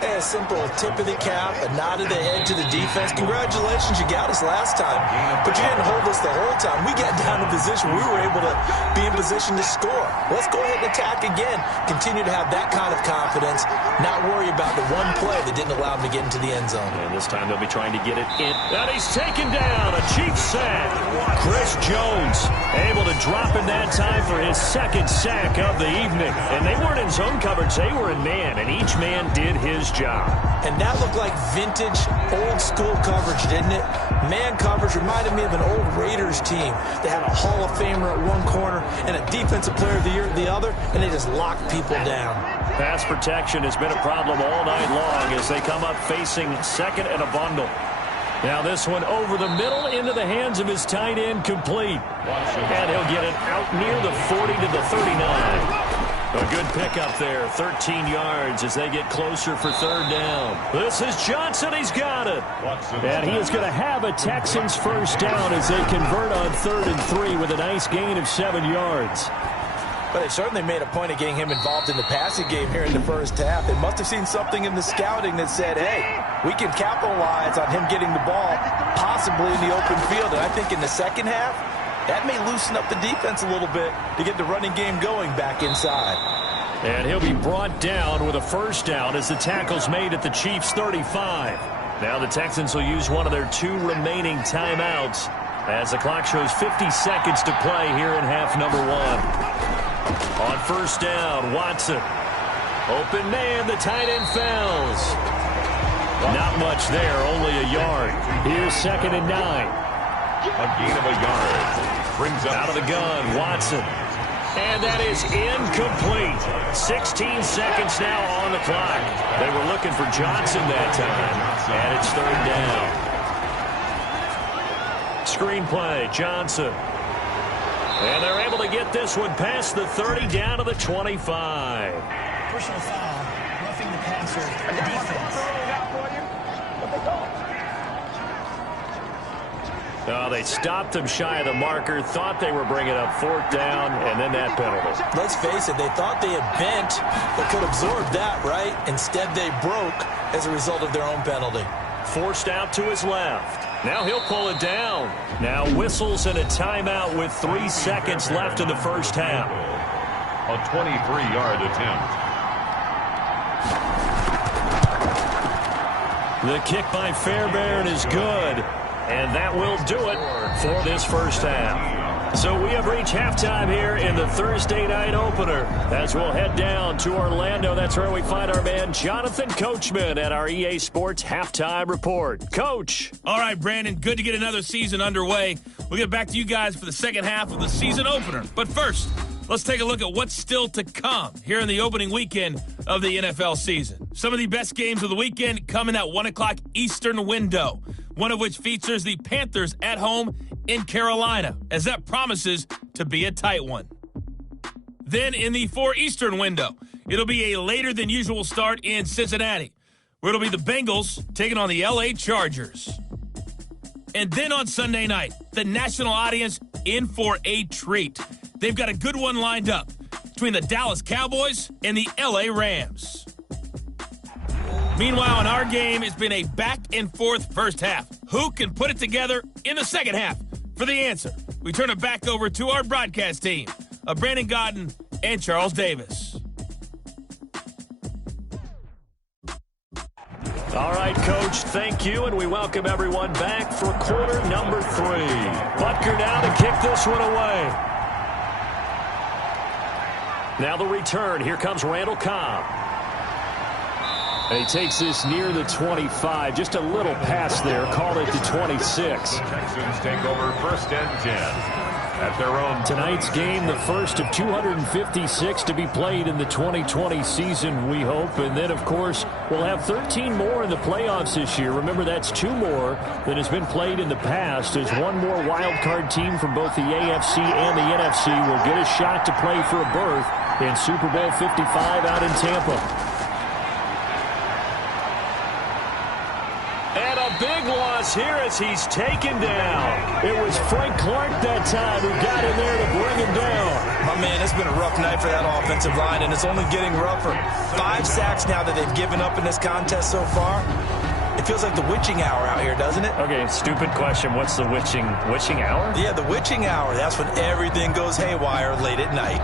A simple tip of the cap, a nod of the head to the defense. Congratulations, you got us last time. But you didn't hold us the whole time. We got down in position. We were able to be in position to score. Let's go ahead and attack again. Continue to have that kind of confidence. Not worry about the one play that didn't allow them to get into the end zone. And this time they'll be trying to get it in. And he's taken down. A Chiefs sack. Chris Jones able to drop in that time for his 2nd sack of the evening. And they weren't in zone coverage. They were in man, and each man did his job. And that looked like vintage, old-school coverage, didn't it? Man coverage reminded me of an old Raiders team. They had a Hall of Famer at one corner and a Defensive Player of the Year at the other, and they just locked people down. Pass protection has been a problem all night long as they come up facing 2nd and a bundle. Now this one over the middle into the hands of his tight end, complete. And he'll get it out near the 40 to the 39. A good pickup there, 13 yards as they get closer for 3rd down. This is Johnson, he's got it. And he is going to have a Texans 1st down as they convert on 3rd and 3 with a nice gain of 7 yards. But they certainly made a point of getting him involved in the passing game here in the first half. They must have seen something in the scouting that said, hey, we can capitalize on him getting the ball, possibly in the open field. And I think in the second half, that may loosen up the defense a little bit to get the running game going back inside. And he'll be brought down with a 1st down as the tackle's made at the Chiefs' 35. Now the Texans will use one of their 2 remaining timeouts as the clock shows 50 seconds to play here in half number 1. On 1st down, Watson. Open man, the tight end fells. Not much there, only a yard. Here's 2nd and 9. A gain of a yard. Brings up out of the gun, Watson. And that is incomplete. 16 seconds now on the clock. They were looking for Johnson that time. And it's 3rd down. Screenplay, Johnson. And they're able to get this one past the 30 down to the 25. Personal foul, roughing the passer, the defense. Oh, they stopped him shy of the marker, thought they were bringing up 4th down, and then that penalty. Let's face it, they thought they had bent, but could absorb that, right? Instead, they broke as a result of their own penalty. Forced out to his left. Now he'll pull it down. Now whistles and a timeout with 3 seconds left in the first half. a 23-yard attempt. The kick by Fairbairn is good. And that will do it for this first half. So we have reached halftime here in the Thursday night opener. As we'll head down to Orlando, that's where we find our man Jonathan Coachman at our EA Sports Halftime Report. Coach. All right, Brandon, good to get another season underway. We'll get back to you guys for the second half of the season opener. But first, let's take a look at what's still to come here in the opening weekend of the NFL season. Some of the best games of the weekend come in that 1 o'clock Eastern window, one of which features the Panthers at home in Carolina, as that promises to be a tight one. Then in the 4 Eastern window, it'll be a later than usual start in Cincinnati, where it'll be the Bengals taking on the LA Chargers. And then on Sunday night, the national audience in for a treat. They've got a good one lined up between the Dallas Cowboys and the LA Rams. Meanwhile, in our game, it's been a back-and-forth first half. Who can put it together in the second half? For the answer, we turn it back over to our broadcast team of Brandon Godden and Charles Davis. All right, Coach, thank you, and we welcome everyone back for quarter number 3. Butker now to kick this one away. Now the return. Here comes Randall Cobb. And he takes this near the 25. Just a little pass there. Called it to 26. The Texans take over 1st and 10 at their own. Tonight's game, the first of 256 to be played in the 2020 season, we hope. And then, of course, we'll have 13 more in the playoffs this year. Remember, that's 2 more than has been played in the past, as one more wild card team from both the AFC and the NFC will get a shot to play for a berth in Super Bowl 55 out in Tampa. And a big loss here as he's taken down. It was Frank Clark that time who got in there to bring him down. My man, it's been a rough night for that offensive line, and it's only getting rougher. 5 sacks now that they've given up in this contest so far. It feels like the witching hour out here, doesn't it? Okay, stupid question. What's the witching hour? Yeah, the witching hour. That's when everything goes haywire late at night.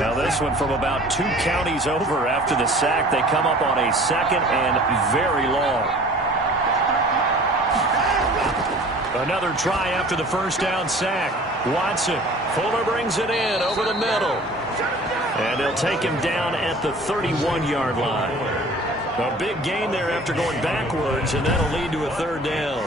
Now this one from about 2 counties over after the sack. They come up on a 2nd and very long. Another try after the first down sack. Watson. Fuller brings it in over the middle. And they'll take him down at the 31-yard line. A big gain there after going backwards, and that'll lead to a 3rd down.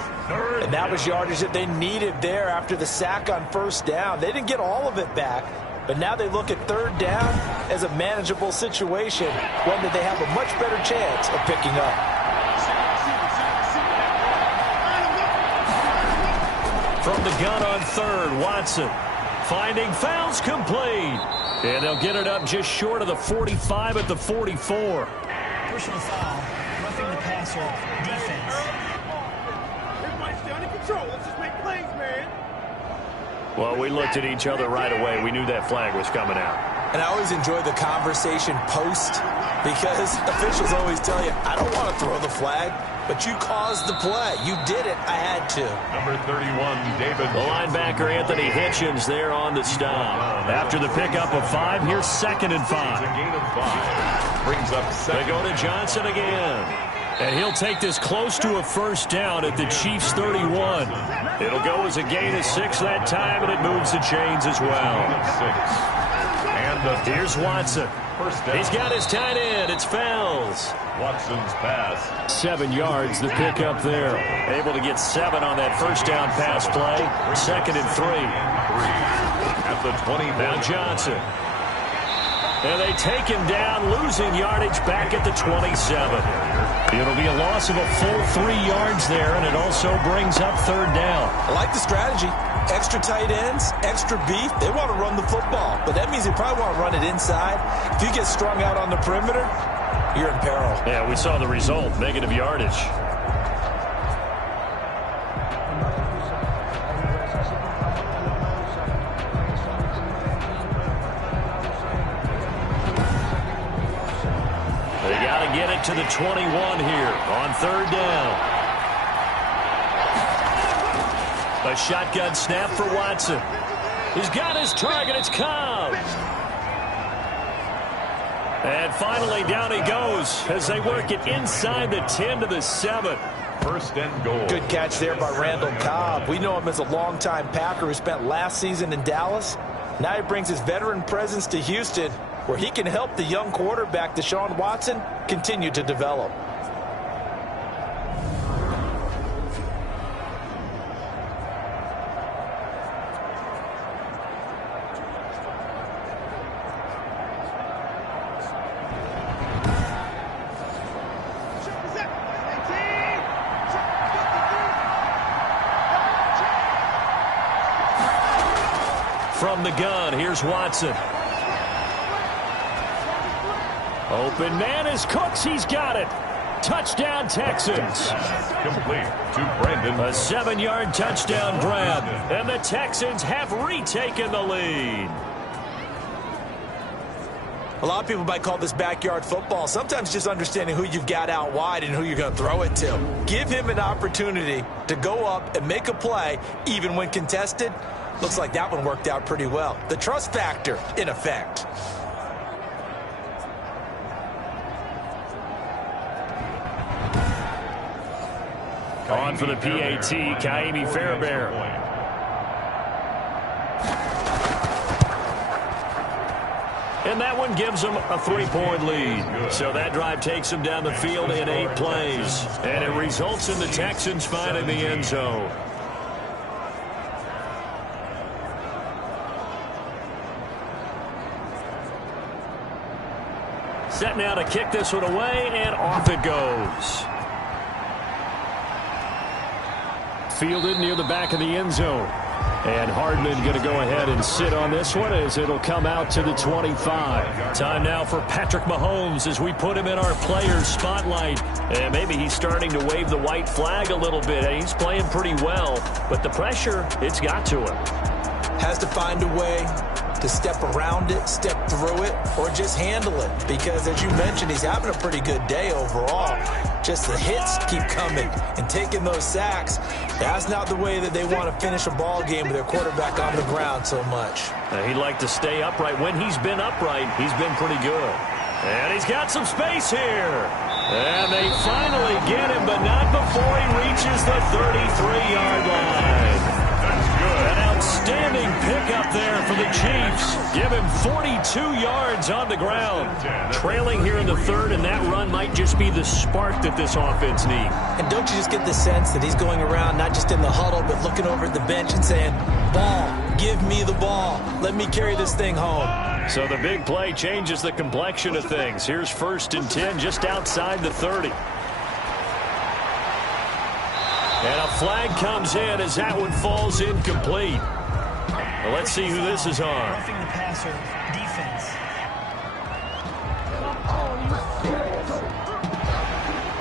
And that was yardage that they needed there after the sack on 1st down. They didn't get all of it back. But now they look at 3rd down as a manageable situation, one that they have a much better chance of picking up. From the gun on 3rd, Watson finding fouls complete. And they'll get it up just short of the 45 at the 44. Personal foul, roughing the passer, defense. Everybody stay under control. Let's just make plays, man. Well, we looked at each other right away. We knew that flag was coming out. And I always enjoy the conversation post, because officials always tell you, I don't want to throw the flag, but you caused the play. You did it. I had to. Number 31, David. The linebacker, Anthony Hitchens, there on the stop. After the pickup of 5, here's 2nd and 5. A gain of 5. Brings up 2nd. They go to Johnson again. And he'll take this close to a 1st down at the Chiefs' 31. It'll go as a gain of 6 that time, and it moves the chains as well. And here's Watson. He's got his tight end. It's Fells. Watson's pass. 7 yards, the pickup there. Able to get 7 on that 1st down pass play. 2nd and 3. At the 20. Now Johnson. And they take him down, losing yardage back at the 27. It'll be a loss of a full 3 yards there, and it also brings up 3rd down. I like the strategy. Extra tight ends, extra beef. They want to run the football, but that means they probably want to run it inside. If you get strung out on the perimeter, you're in peril. Yeah, we saw the result, negative yardage. Get it to the 21 here on 3rd down. A shotgun snap for Watson. He's got his target. It's Cobb. And finally down he goes as they work it inside the 10 to the 7. 1st and goal. Good catch there by Randall Cobb. We know him as a longtime Packer who spent last season in Dallas. Now he brings his veteran presence to Houston, where he can help the young quarterback, Deshaun Watson, continue to develop. From the gun, here's Watson. Open man is Cooks. He's got it. Touchdown, Texans. Complete to Brandon. A 7-yard touchdown grab. And the Texans have retaken the lead. A lot of people might call this backyard football. Sometimes just understanding who you've got out wide and who you're going to throw it to. Give him an opportunity to go up and make a play, even when contested. Looks like that one worked out pretty well. The trust factor in effect. On for the PAT, Kaimi Fairbairn. And that one gives them a 3-point lead. So that drive takes them down the field in 8 plays. And it results in the Texans finding the end zone. Set now to kick this one away, and off it goes. Fielded near the back of the end zone. And Hardman going to go ahead and sit on this one as it'll come out to the 25. Time now for Patrick Mahomes as we put him in our players' spotlight. And maybe he's starting to wave the white flag a little bit. He's playing pretty well, but the pressure, it's got to him. Has to find a way to step around it, step through it, or just handle it. Because, as you mentioned, he's having a pretty good day overall. Just the hits keep coming and taking those sacks. That's not the way that they want to finish a ball game with their quarterback on the ground so much. He'd like to stay upright. When he's been upright, he's been pretty good. And he's got some space here. And they finally get him, but not before he reaches the 33-yard line. An outstanding pickup there for the Chiefs. Give him 42 yards on the ground. Trailing here in the third, and that run might just be the spark that this offense needs. And don't you just get the sense that he's going around, not just in the huddle, but looking over at the bench and saying, ball, give me the ball. Let me carry this thing home. So the big play changes the complexion of things. Here's 1st and 10 just outside the 30. And a flag comes in as that one falls incomplete. Well, let's see who this is on. Roughing the passer, defense.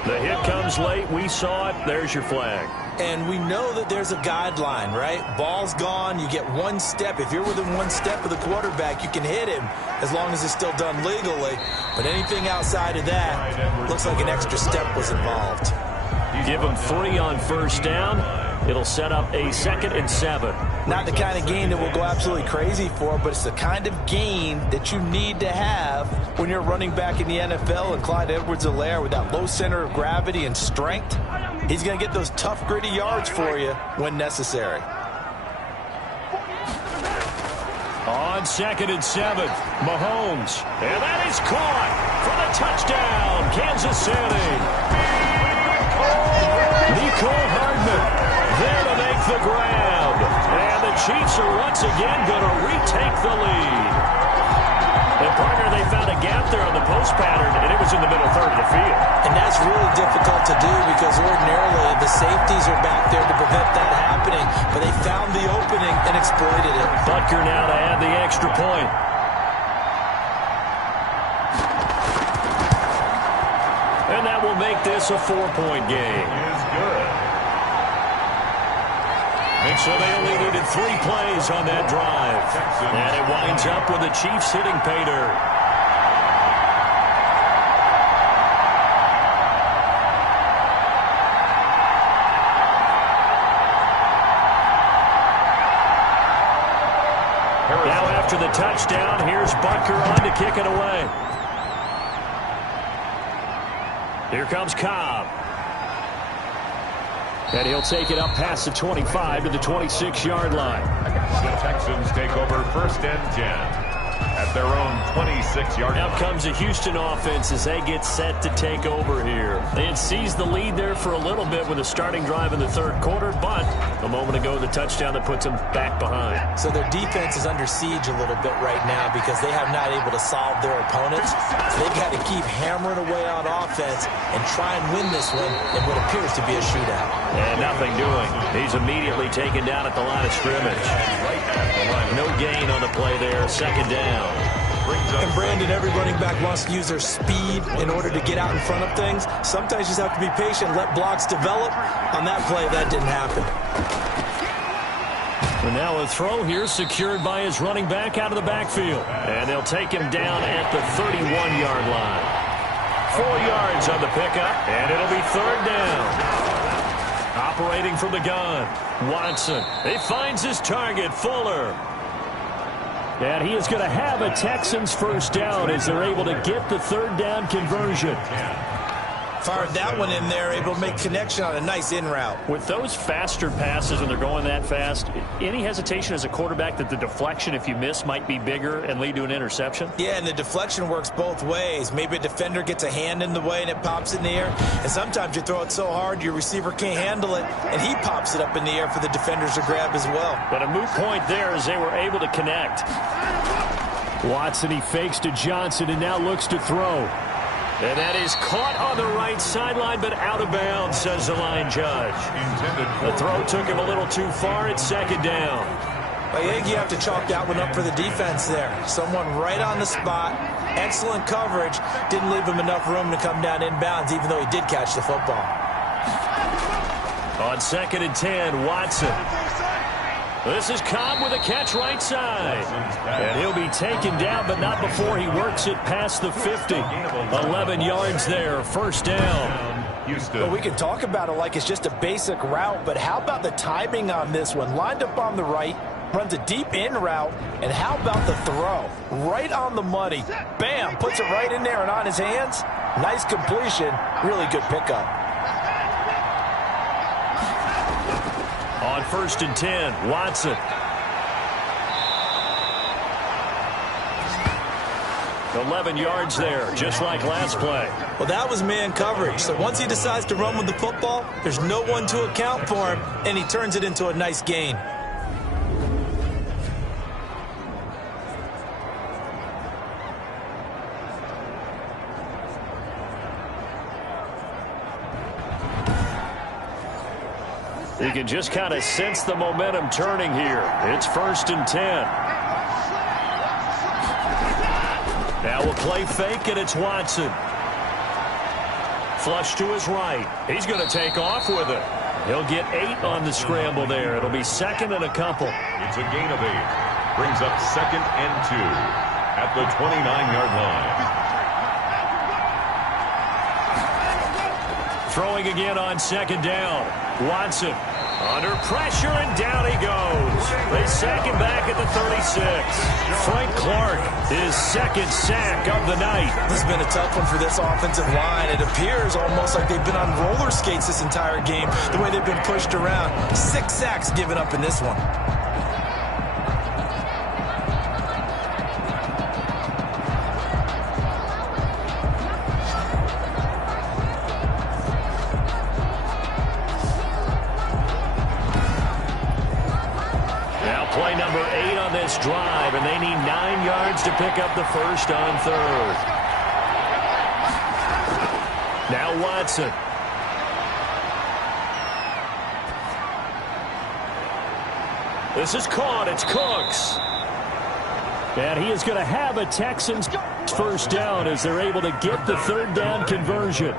The hit comes late. We saw it. There's your flag. And we know that there's a guideline, right? Ball's gone. You get 1 step. If you're within 1 step of the quarterback, you can hit him as long as it's still done legally. But anything outside of that, looks like an extra step was involved. Give them 3 on 1st down. It'll set up a 2nd and 7. Not the kind of game that we'll go absolutely crazy for, but it's the kind of game that you need to have when you're running back in the NFL. And Clyde Edwards-Helaire, with that low center of gravity and strength, he's going to get those tough, gritty yards for you when necessary. On 2nd and 7, Mahomes. And that is caught for the touchdown, Kansas City. Nicole Hardman there to make the grab. And the Chiefs are once again going to retake the lead. And, partner, they found a gap there on the post pattern, and it was in the middle third of the field. And that's really difficult to do because ordinarily the safeties are back there to prevent that happening. But they found the opening and exploited it. Butker now to add the extra point. And that will make this a 4-point game. And so they only needed 3 plays on that drive. And it winds up with the Chiefs hitting pay dirt. Now after the touchdown, here's Butker on to kick it away. Here comes Cobb. And he'll take it up past the 25 to the 26-yard line. The Texans take over 1st and 10 at their own 26-yard line. Now comes the Houston offense as they get set to take over here. They had seized the lead there for a little bit with a starting drive in the 3rd quarter, but a moment ago the touchdown that puts them back behind. So their defense is under siege a little bit right now because they have not able to solve their opponents. So they've got to keep hammering away on offense and try and win this one in what appears to be a shootout. And nothing doing. He's immediately taken down at the line of scrimmage. No gain on the play there. 2nd down. And Brandon, every running back wants to use their speed in order to get out in front of things. Sometimes you just have to be patient, let blocks develop. On that play, that didn't happen. And now a throw here secured by his running back out of the backfield. And they'll take him down at the 31-yard line. 4 yards on the pickup, and it'll be third down. Operating from the gun, Watson. He finds his target, Fuller. And he is going to have a Texans first down as they're able to get the third down conversion. Fired that one in there, able to make connection on a nice in route. With those faster passes when they're going that fast, any hesitation as a quarterback that the deflection, if you miss, might be bigger and lead to an interception? Yeah, and the deflection works both ways. Maybe a defender gets a hand in the way and it pops in the air. And sometimes you throw it so hard your receiver can't handle it, and he pops it up in the air for the defenders to grab as well. But a moot point there as they were able to connect. Watson, he fakes to Johnson and now looks to throw. And that is caught on the right sideline, but out of bounds, says the line judge. The throw took him a little too far. It's second down. I think you have to chalk that one up for the defense there. Someone right on the spot. Excellent coverage. Didn't leave him enough room to come down inbounds, even though he did catch the football. On 2nd and 10, Watson. This is Cobb with a catch right side. And he'll be taken down, but not before he works it past the 50. 11 yards there, first down. Well, we can talk about it like it's just a basic route, but how about the timing on this one? Lined up on the right, runs a deep in route, and how about the throw? Right on the money. Bam, puts it right in there and on his hands. Nice completion, really good pickup. On 1st and 10, Watson. 11 yards there, just like last play. Well, that was man coverage. So once he decides to run with the football, there's no one to account for him, and he turns it into a nice gain. You can just kind of sense the momentum turning here. It's 1st and 10. Now we'll play fake, and it's Watson. Flush to his right. He's going to take off with it. He'll get 8 on the scramble there. It'll be second and a couple. It's a gain of 8. Brings up 2nd and 2 at the 29-yard line. Throwing again on 2nd down. Watson under pressure, and down he goes. They sack him back at the 36. Frank Clark, his 2nd sack of the night. This has been a tough one for this offensive line. It appears almost like they've been on roller skates this entire game, the way they've been pushed around. 6 sacks given up in this one. Play number 8 on this drive, and they need 9 yards to pick up the first on 3rd. Now Watson. This is caught. It's Cooks. And he is going to have a Texans first down as they're able to get the third down conversion.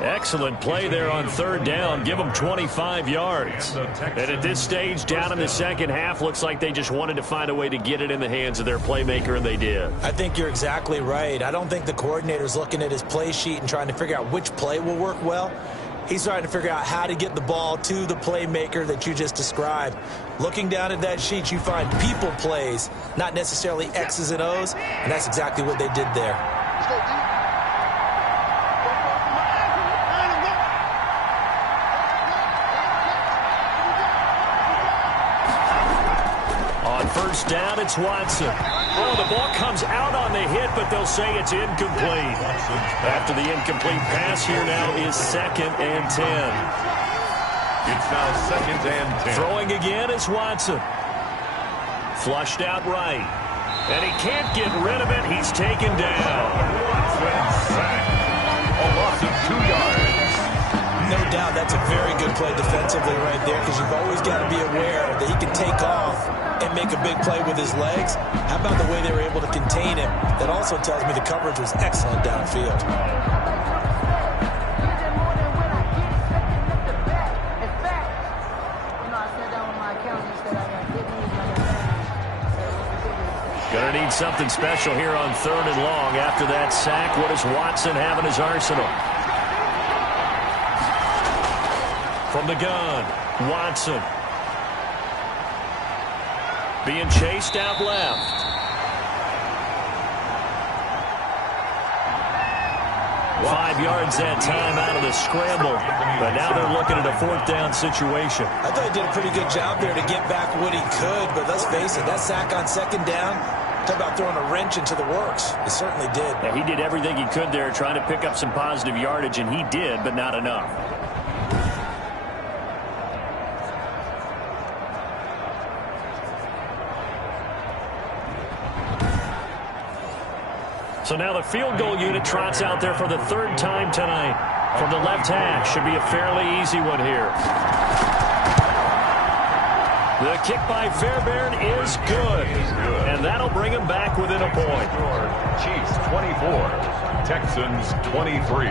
Excellent play there on 3rd down. Give them 25 yards. And at this stage, down in the second half, looks like they just wanted to find a way to get it in the hands of their playmaker, and they did. I think you're exactly right. I don't think the coordinator's looking at his play sheet and trying to figure out which play will work well. He's trying to figure out how to get the ball to the playmaker that you just described. Looking down at that sheet, you find people plays, not necessarily X's and O's, and that's exactly what they did there. First down, it's Watson. Oh, the ball comes out on the hit, but they'll say it's incomplete. After the incomplete pass, here now is 2nd and 10. It's now 2nd and 10. Throwing again is Watson. Flushed out right. And he can't get rid of it. He's taken down. Watson sacked. A loss of 2 yards. No doubt that's a very good play defensively right there, because you've always got to be aware that he can take off and make a big play with his legs. How about the way they were able to contain him? That also tells me the coverage was excellent downfield. something special here on 3rd and long. After that sack, what does Watson have in his arsenal? From the gun, Watson. Being chased out left. 5 yards that time out of the scramble. But now they're looking at a 4th down situation. I thought he did a pretty good job there to get back what he could. But let's face it, that sack on 2nd down, talk about throwing a wrench into the works. He certainly did. Yeah, he did everything he could there trying to pick up some positive yardage, and he did, but not enough. So now the field goal unit trots out there for the 3rd time tonight. From the left hash, should be a fairly easy one here. The kick by Fairbairn is good. And that'll bring him back within a point. Chiefs 24, Texans 23.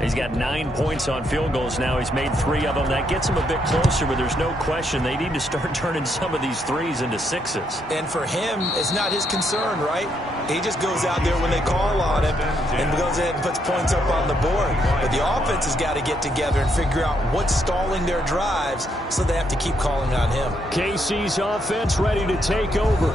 He's got 9 points on field goals now. He's made 3 of them. That gets him a bit closer, but there's no question they need to start turning some of these 3s into 6s. And for him, it's not his concern, right? He just goes out there when they call on him and goes ahead and puts points up on the board. But the offense has got to get together and figure out what's stalling their drives, so they have to keep calling on him. KC's offense ready to take over.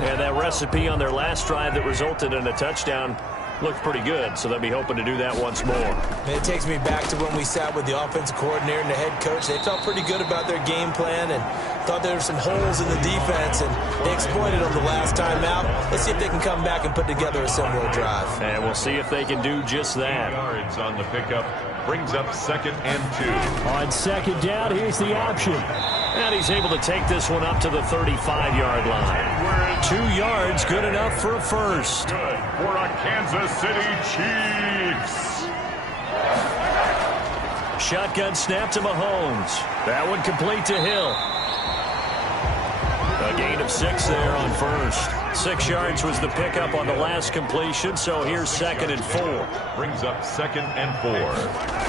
And that recipe on their last drive that resulted in a touchdown looked pretty good, so they'll be hoping to do that once more. And it takes me back to when we sat with the offensive coordinator and the head coach. They felt pretty good about their game plan and thought there were some holes in the defense, and they exploited them the last time out. Let's see if they can come back and put together a similar drive. And we'll see if they can do just that. Yards on the pickup brings up 2nd and 2. On 2nd down, here's the option. And he's able to take this one up to the 35-yard line. 2 yards, good enough for a first. Good for a Kansas City Chiefs. Shotgun snap to Mahomes. That one complete to Hill. A gain of 6 there on first. 6 yards was the pickup on the last completion, so here's 2nd and 4. Brings up 2nd and 4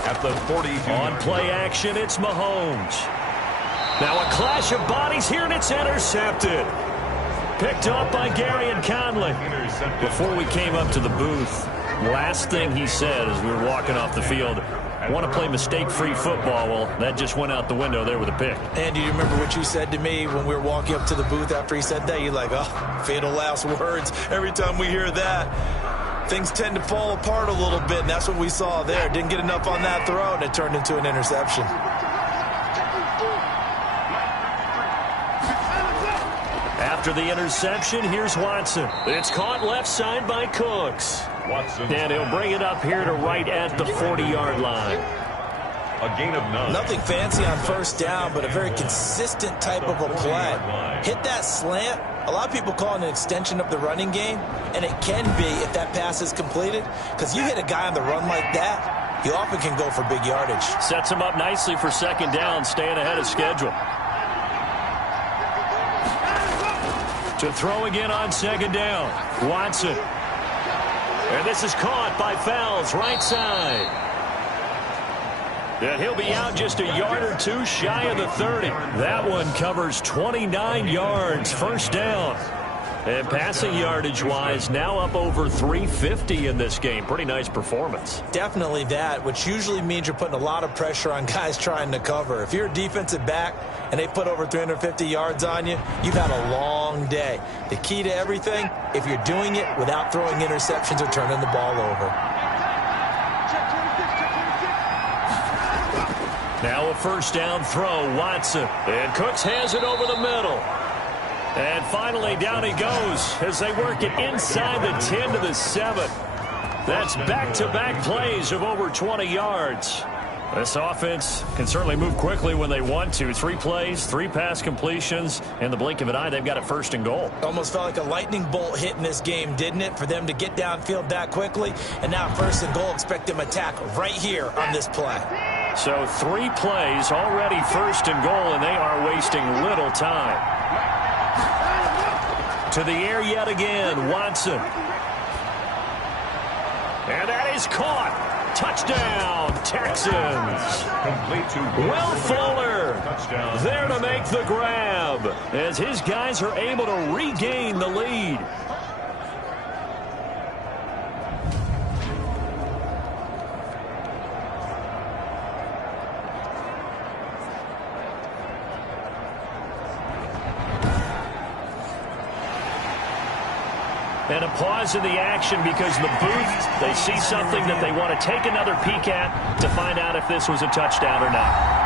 at the 42. On play action, it's Mahomes. Now a clash of bodies here, and it's intercepted. Picked off by Gary and Conley. Before we came up to the booth, last thing he said as we were walking off the field, want to play mistake-free football. Well, that just went out the window there with a pick. And do you remember what you said to me when we were walking up to the booth after he said that? You're like, oh, fatal last words. Every time we hear that, things tend to fall apart a little bit, and that's what we saw there. Didn't get enough on that throw, and it turned into an interception. After the interception, here's Watson. It's caught left side by Cooks. Watson. And he'll bring it up here to right at the 40-yard line. A gain of 9. Nothing fancy on 1st down, but a very consistent type of a play. Hit that slant. A lot of people call it an extension of the running game, and it can be if that pass is completed, because you hit a guy on the run like that, he often can go for big yardage. Sets him up nicely for 2nd down, staying ahead of schedule. To throw again on 2nd down, Watson. And this is caught by Fells, right side. And he'll be out just a yard or 2 shy of the 30. That one covers 29 yards, 1st down. And passing yardage-wise, now up over 350 in this game. Pretty nice performance. Definitely that, which usually means you're putting a lot of pressure on guys trying to cover. If you're a defensive back and they put over 350 yards on you, you've had a long day. The key to everything, if you're doing it without throwing interceptions or turning the ball over. Now a 1st down throw, Watson. And Cooks has it over the middle. And finally, down he goes as they work it inside the 10 to the 7. That's back-to-back plays of over 20 yards. This offense can certainly move quickly when they want to. 3 plays, 3 pass completions. In the blink of an eye, they've got a 1st and goal. Almost felt like a lightning bolt hit in this game, didn't it? For them to get downfield that quickly. And now 1st and goal, expect them to attack right here on this play. So 3 plays, already 1st and goal, and they are wasting little time. To the air yet again, Watson. And that is caught. Touchdown, Texans. Complete to Will Fuller. There to make the grab as his guys are able to regain the lead. And a pause in the action because the booth, they see something that they want to take another peek at to find out if this was a touchdown or not.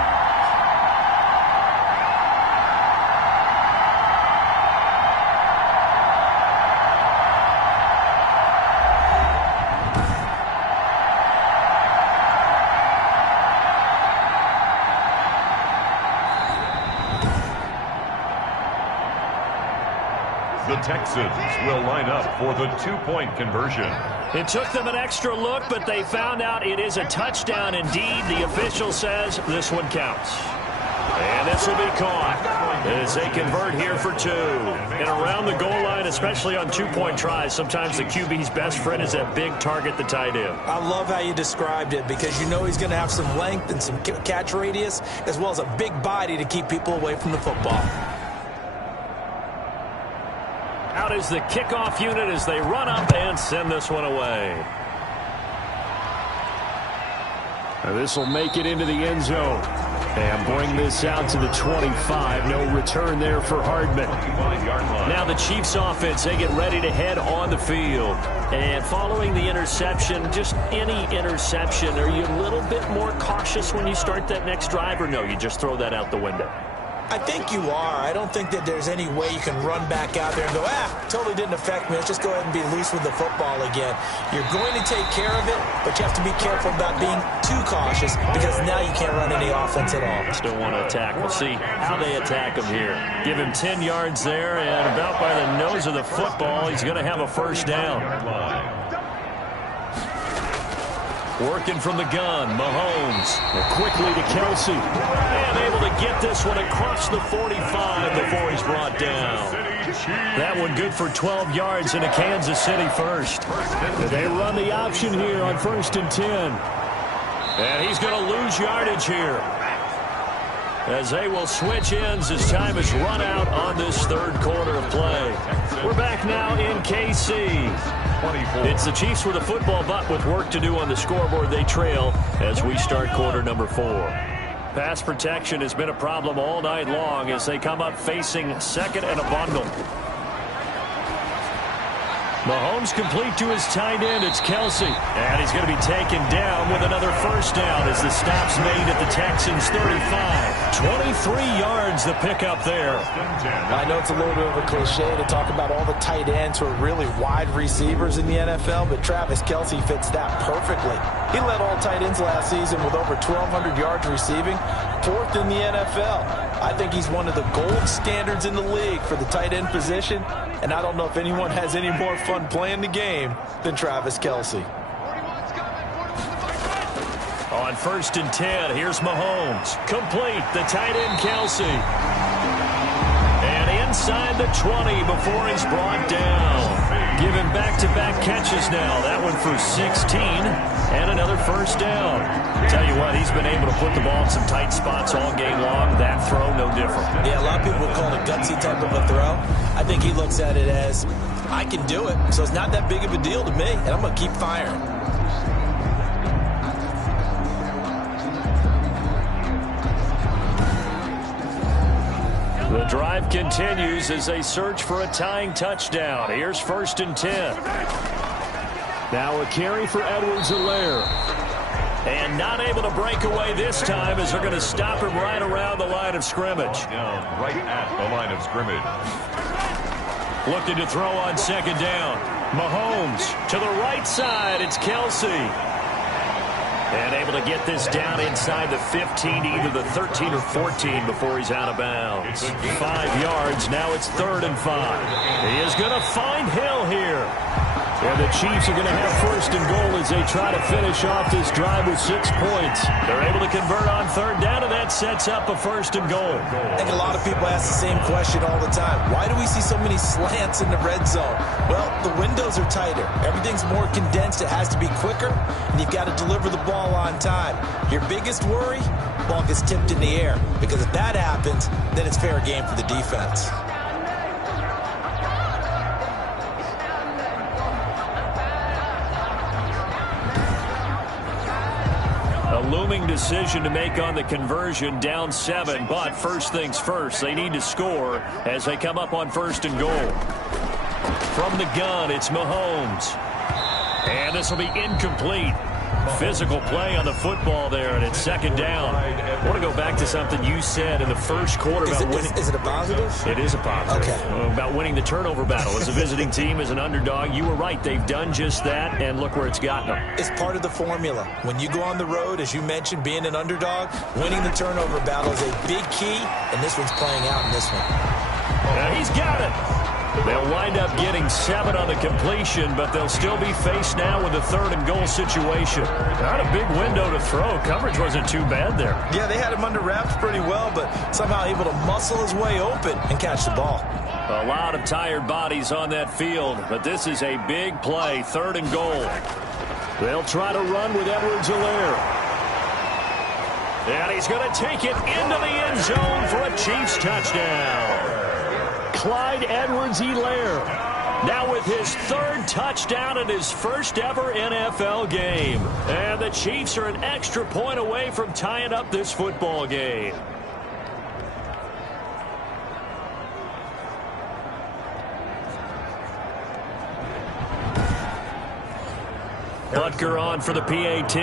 The Texans will line up for the two-point conversion. It took them an extra look, but they found out it is a touchdown indeed. The official says this one counts. And this will be caught as they convert here for two. And around the goal line, especially on two-point tries, sometimes the QB's best friend is that big target, the tight end. I love how you described it because you know he's going to have some length and some catch radius as well as a big body to keep people away from the football. Out is the kickoff unit as they run up and send this one away. This will make it into the end zone. And bring this out to the 25. No return there for Hardman. Now the Chiefs offense, they get ready to head on the field. And following the interception, just any interception, are you a little bit more cautious when you start that next drive, or no, you just throw that out the window? I think you are. I don't think that there's any way you can run back out there and go, totally didn't affect me. Let's just go ahead and be loose with the football again. You're going to take care of it, but you have to be careful about being too cautious because now you can't run any offense at all. Still want to attack. We'll see how they attack him here. Give him 10 yards there, and about by the nose of the football, he's going to have a first down. Working from the gun, Mahomes. Quickly to Kelsey. And able to get this one across the 45 before he's brought down. That one good for 12 yards into Kansas City first. They run the option here on 1st and 10. And he's going to lose yardage here, as they will switch ends as time has run out on this third quarter of play. We're back now in KC. It's the Chiefs with a football, but with work to do on the scoreboard, they trail as we start quarter number 4. Pass protection has been a problem all night long as they come up facing second and a bundle. Mahomes complete to his tight end. It's Kelsey. And he's going to be taken down with another first down as the stop's made at the Texans 35. 23 yards the pickup there. I know it's a little bit of a cliche to talk about all the tight ends who are really wide receivers in the NFL, but Travis Kelsey fits that perfectly. He led all tight ends last season with over 1,200 yards receiving, 4th in the NFL. I think he's one of the gold standards in the league for the tight end position, and I don't know if anyone has any more fun playing the game than Travis Kelsey. On 1st and 10, here's Mahomes. Complete, the tight end Kelsey. And inside the 20 before he's brought down. Giving back-to-back catches now. That one for 16 and another first down. Tell you what, he's been able to put the ball in some tight spots all game long. That throw, no different. Yeah, a lot of people would call it a gutsy type of a throw. I think he looks at it as, I can do it, so it's not that big of a deal to me, and I'm going to keep firing. The drive continues as they search for a tying touchdown. Here's 1st and 10. Now a carry for Edwards-Helaire. And not able to break away this time as they're going to stop him right around the line of scrimmage. Down right at the line of scrimmage. Looking to throw on 2nd down. Mahomes to the right side. It's Kelsey. And able to get this down inside the 15, either the 13 or 14 before he's out of bounds. 5 yards. Now it's 3rd and 5. He is going to find Hill here. And the Chiefs are going to have 1st and goal as they try to finish off this drive with 6 points. They're able to convert on 3rd down, and that sets up a 1st and goal. I think a lot of people ask the same question all the time. Why do we see so many slants in the red zone? Well, the windows are tighter. Everything's more condensed. It has to be quicker, and you've got to deliver the ball on time. Your biggest worry, ball gets tipped in the air. Because if that happens, then it's fair game for the defense. A looming decision to make on the conversion, down 7. But first things first, they need to score as they come up on 1st and goal. From the gun, it's Mahomes. And this will be incomplete. Physical play on the football there, and it's 2nd down. I want to go back to something you said in the first quarter about winning. Is it a positive? It is a positive. Okay. About winning the turnover battle. As a visiting team, as an underdog, you were right. They've done just that, and look where it's gotten them. It's part of the formula. When you go on the road, as you mentioned, being an underdog, winning the turnover battle is a big key, and this one's playing out in this one. Now he's got it. They'll wind up getting 7 on the completion, but they'll still be faced now with a 3rd and goal situation. Not a big window to throw. Coverage wasn't too bad there. Yeah, they had him under wraps pretty well, but somehow able to muscle his way open and catch the ball. A lot of tired bodies on that field, but this is a big play, 3rd and goal. They'll try to run with Edwards-Helaire. And he's going to take it into the end zone for a Chiefs touchdown. Clyde Edwards-Helaire now with his 3rd touchdown in his first ever NFL game. And the Chiefs are an extra point away from tying up this football game. Butker on for the PAT.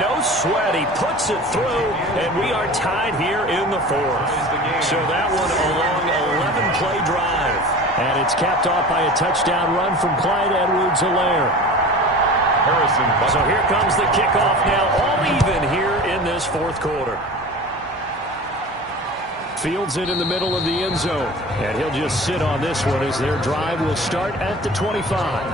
No sweat, he puts it through, and we are tied here in the 4th. So that one a long 11-play drive. And it's capped off by a touchdown run from Clyde Edwards-Helaire. So here comes the kickoff now, all even here in this 4th quarter. Fields it in the middle of the end zone. And he'll just sit on this one as their drive will start at the 25.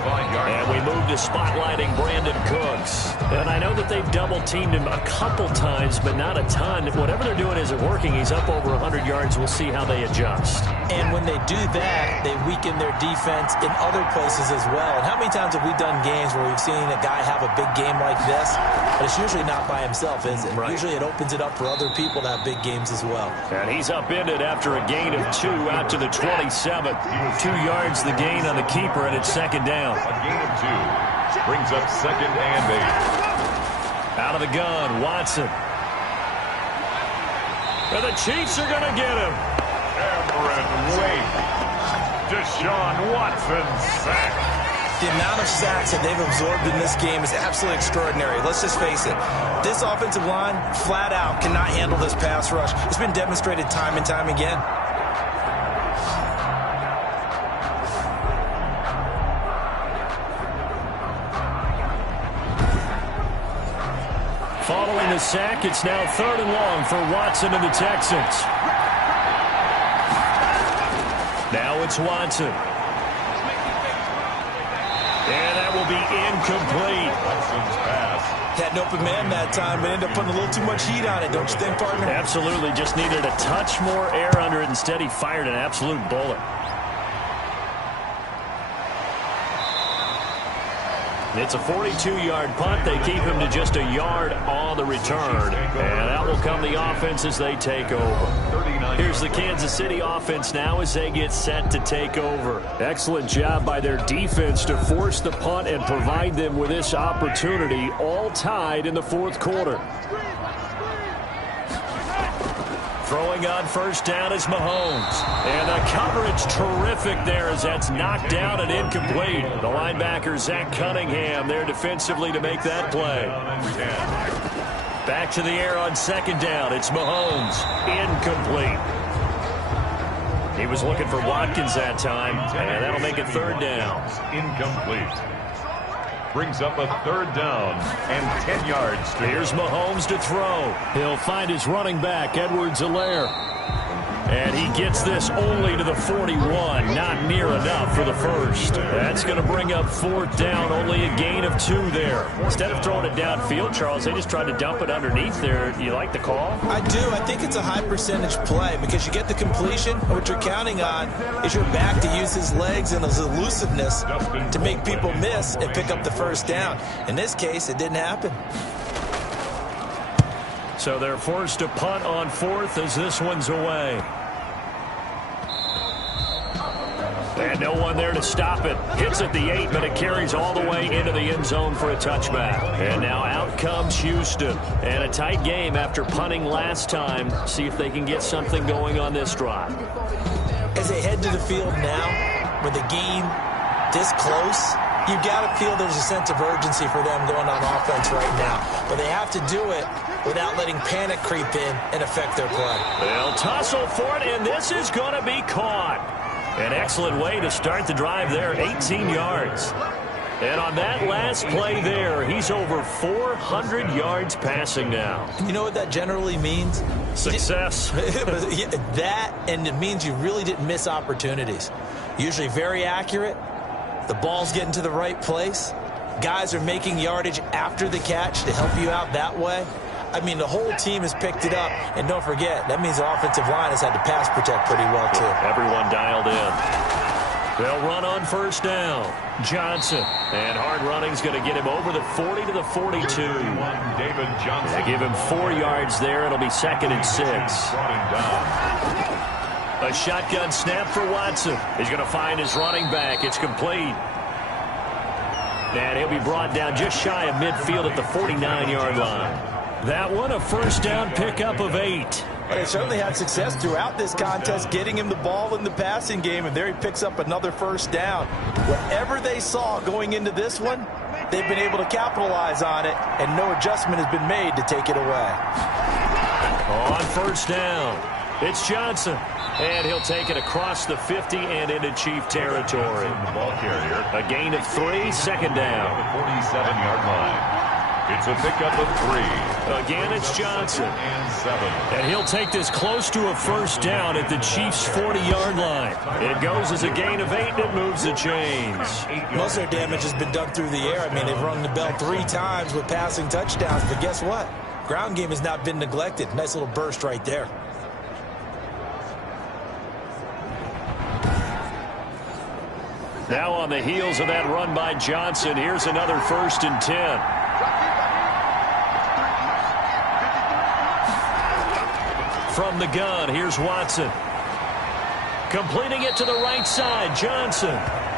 And we move to spotlighting Brandon Cooks. And I know that they've double-teamed him a couple times, but not a ton. Whatever they're doing isn't working. He's up over 100 yards. We'll see how they adjust. And when they do that, they weaken their defense in other places as well. And how many times have we done games where we've seen a guy have a big game like this? But it's usually not by himself, is it? Right. Usually it opens it up for other people to have big games as well. And he's upended after a gain of 2 out to the 27. 2 yards the gain on the keeper, and it's 2nd down. A gain of 2 brings up 2nd and 8. Out of the gun, Watson. And the Chiefs are going to get him. Cameron Wake. Deshaun Watson sack. The amount of sacks that they've absorbed in this game is absolutely extraordinary. Let's just face it. This offensive line, flat out, cannot handle this pass rush. It's been demonstrated time and time again. Following the sack, it's now 3rd and long for Watson and the Texans. Now it's Watson. And that will be incomplete. Watson's pass. Had an open man that time, but ended up putting a little too much heat on it, don't you think, partner? Absolutely. Just needed a touch more air under it. Instead, he fired an absolute bullet. It's a 42-yard punt. They keep him to just a yard on the return. And out will come the offense as they take over. Here's the Kansas City offense now as they get set to take over. Excellent job by their defense to force the punt and provide them with this opportunity, all tied in the 4th quarter. Throwing on 1st down is Mahomes. And the coverage terrific there as that's knocked down and incomplete. The linebacker, Zach Cunningham, there defensively to make that play. Back to the air on 2nd down. It's Mahomes. Incomplete. He was looking for Watkins that time, and that'll make it 3rd down. Incomplete. Brings up a 3rd down and 10 yards. Here's Mahomes to throw. He'll find his running back, Edwards-Helaire. And he gets this only to the 41. Not near enough for the first. That's going to bring up 4th down. Only a gain of 2 there. Instead of throwing it downfield, Charles, they just tried to dump it underneath there. Do you like the call? I do. I think it's a high percentage play because you get the completion. What you're counting on is your back to use his legs and his elusiveness to make people miss and pick up the first down. In this case, it didn't happen. So they're forced to punt on 4th as this one's away. And no one there to stop it. Hits at the 8, but it carries all the way into the end zone for a touchback. And now out comes Houston. And a tight game after punting last time. See if they can get something going on this drive. As they head to the field now, with the game this close, you got to feel there's a sense of urgency for them going on offense right now. But they have to do it without letting panic creep in and affect their play. They'll tussle for it, and this is going to be caught. An excellent way to start the drive there, 18 yards. And on that last play there, he's over 400 yards passing now. You know what that generally means? Success. That, and it means you really didn't miss opportunities. Usually very accurate. The ball's getting to the right place. Guys are making yardage after the catch to help you out that way. I mean, the whole team has picked it up. And don't forget, that means the offensive line has had to pass protect pretty well, too. Everyone dialed in. They'll run on 1st down. Johnson. And hard running's going to get him over the 40 to the 42. David Johnson. They give him 4 yards there. It'll be 2nd and 6. A shotgun snap for Watson. He's going to find his running back. It's complete. And he'll be brought down just shy of midfield at the 49-yard line. That one, a 1st down pickup of 8. They certainly had success throughout this contest getting him the ball in the passing game, and there he picks up another 1st down. Whatever they saw going into this one, they've been able to capitalize on it, and no adjustment has been made to take it away. On 1st down, it's Johnson. And he'll take it across the 50 and into Chief territory. The ball carrier. A gain of 3, 2nd down. The 47-yard line. It's a pickup of 3. Again, it's Johnson. And 7. And he'll take this close to a 1st down at the Chiefs' 40-yard line. It goes as a gain of 8, and it moves the chains. Most of their damage has been done through the air. I mean, they've rung the bell 3 times with passing touchdowns. But guess what? Ground game has not been neglected. Nice little burst right there. Now on the heels of that run by Johnson, here's another 1st and 10. From the gun, here's Watson. Completing it to the right side, Johnson.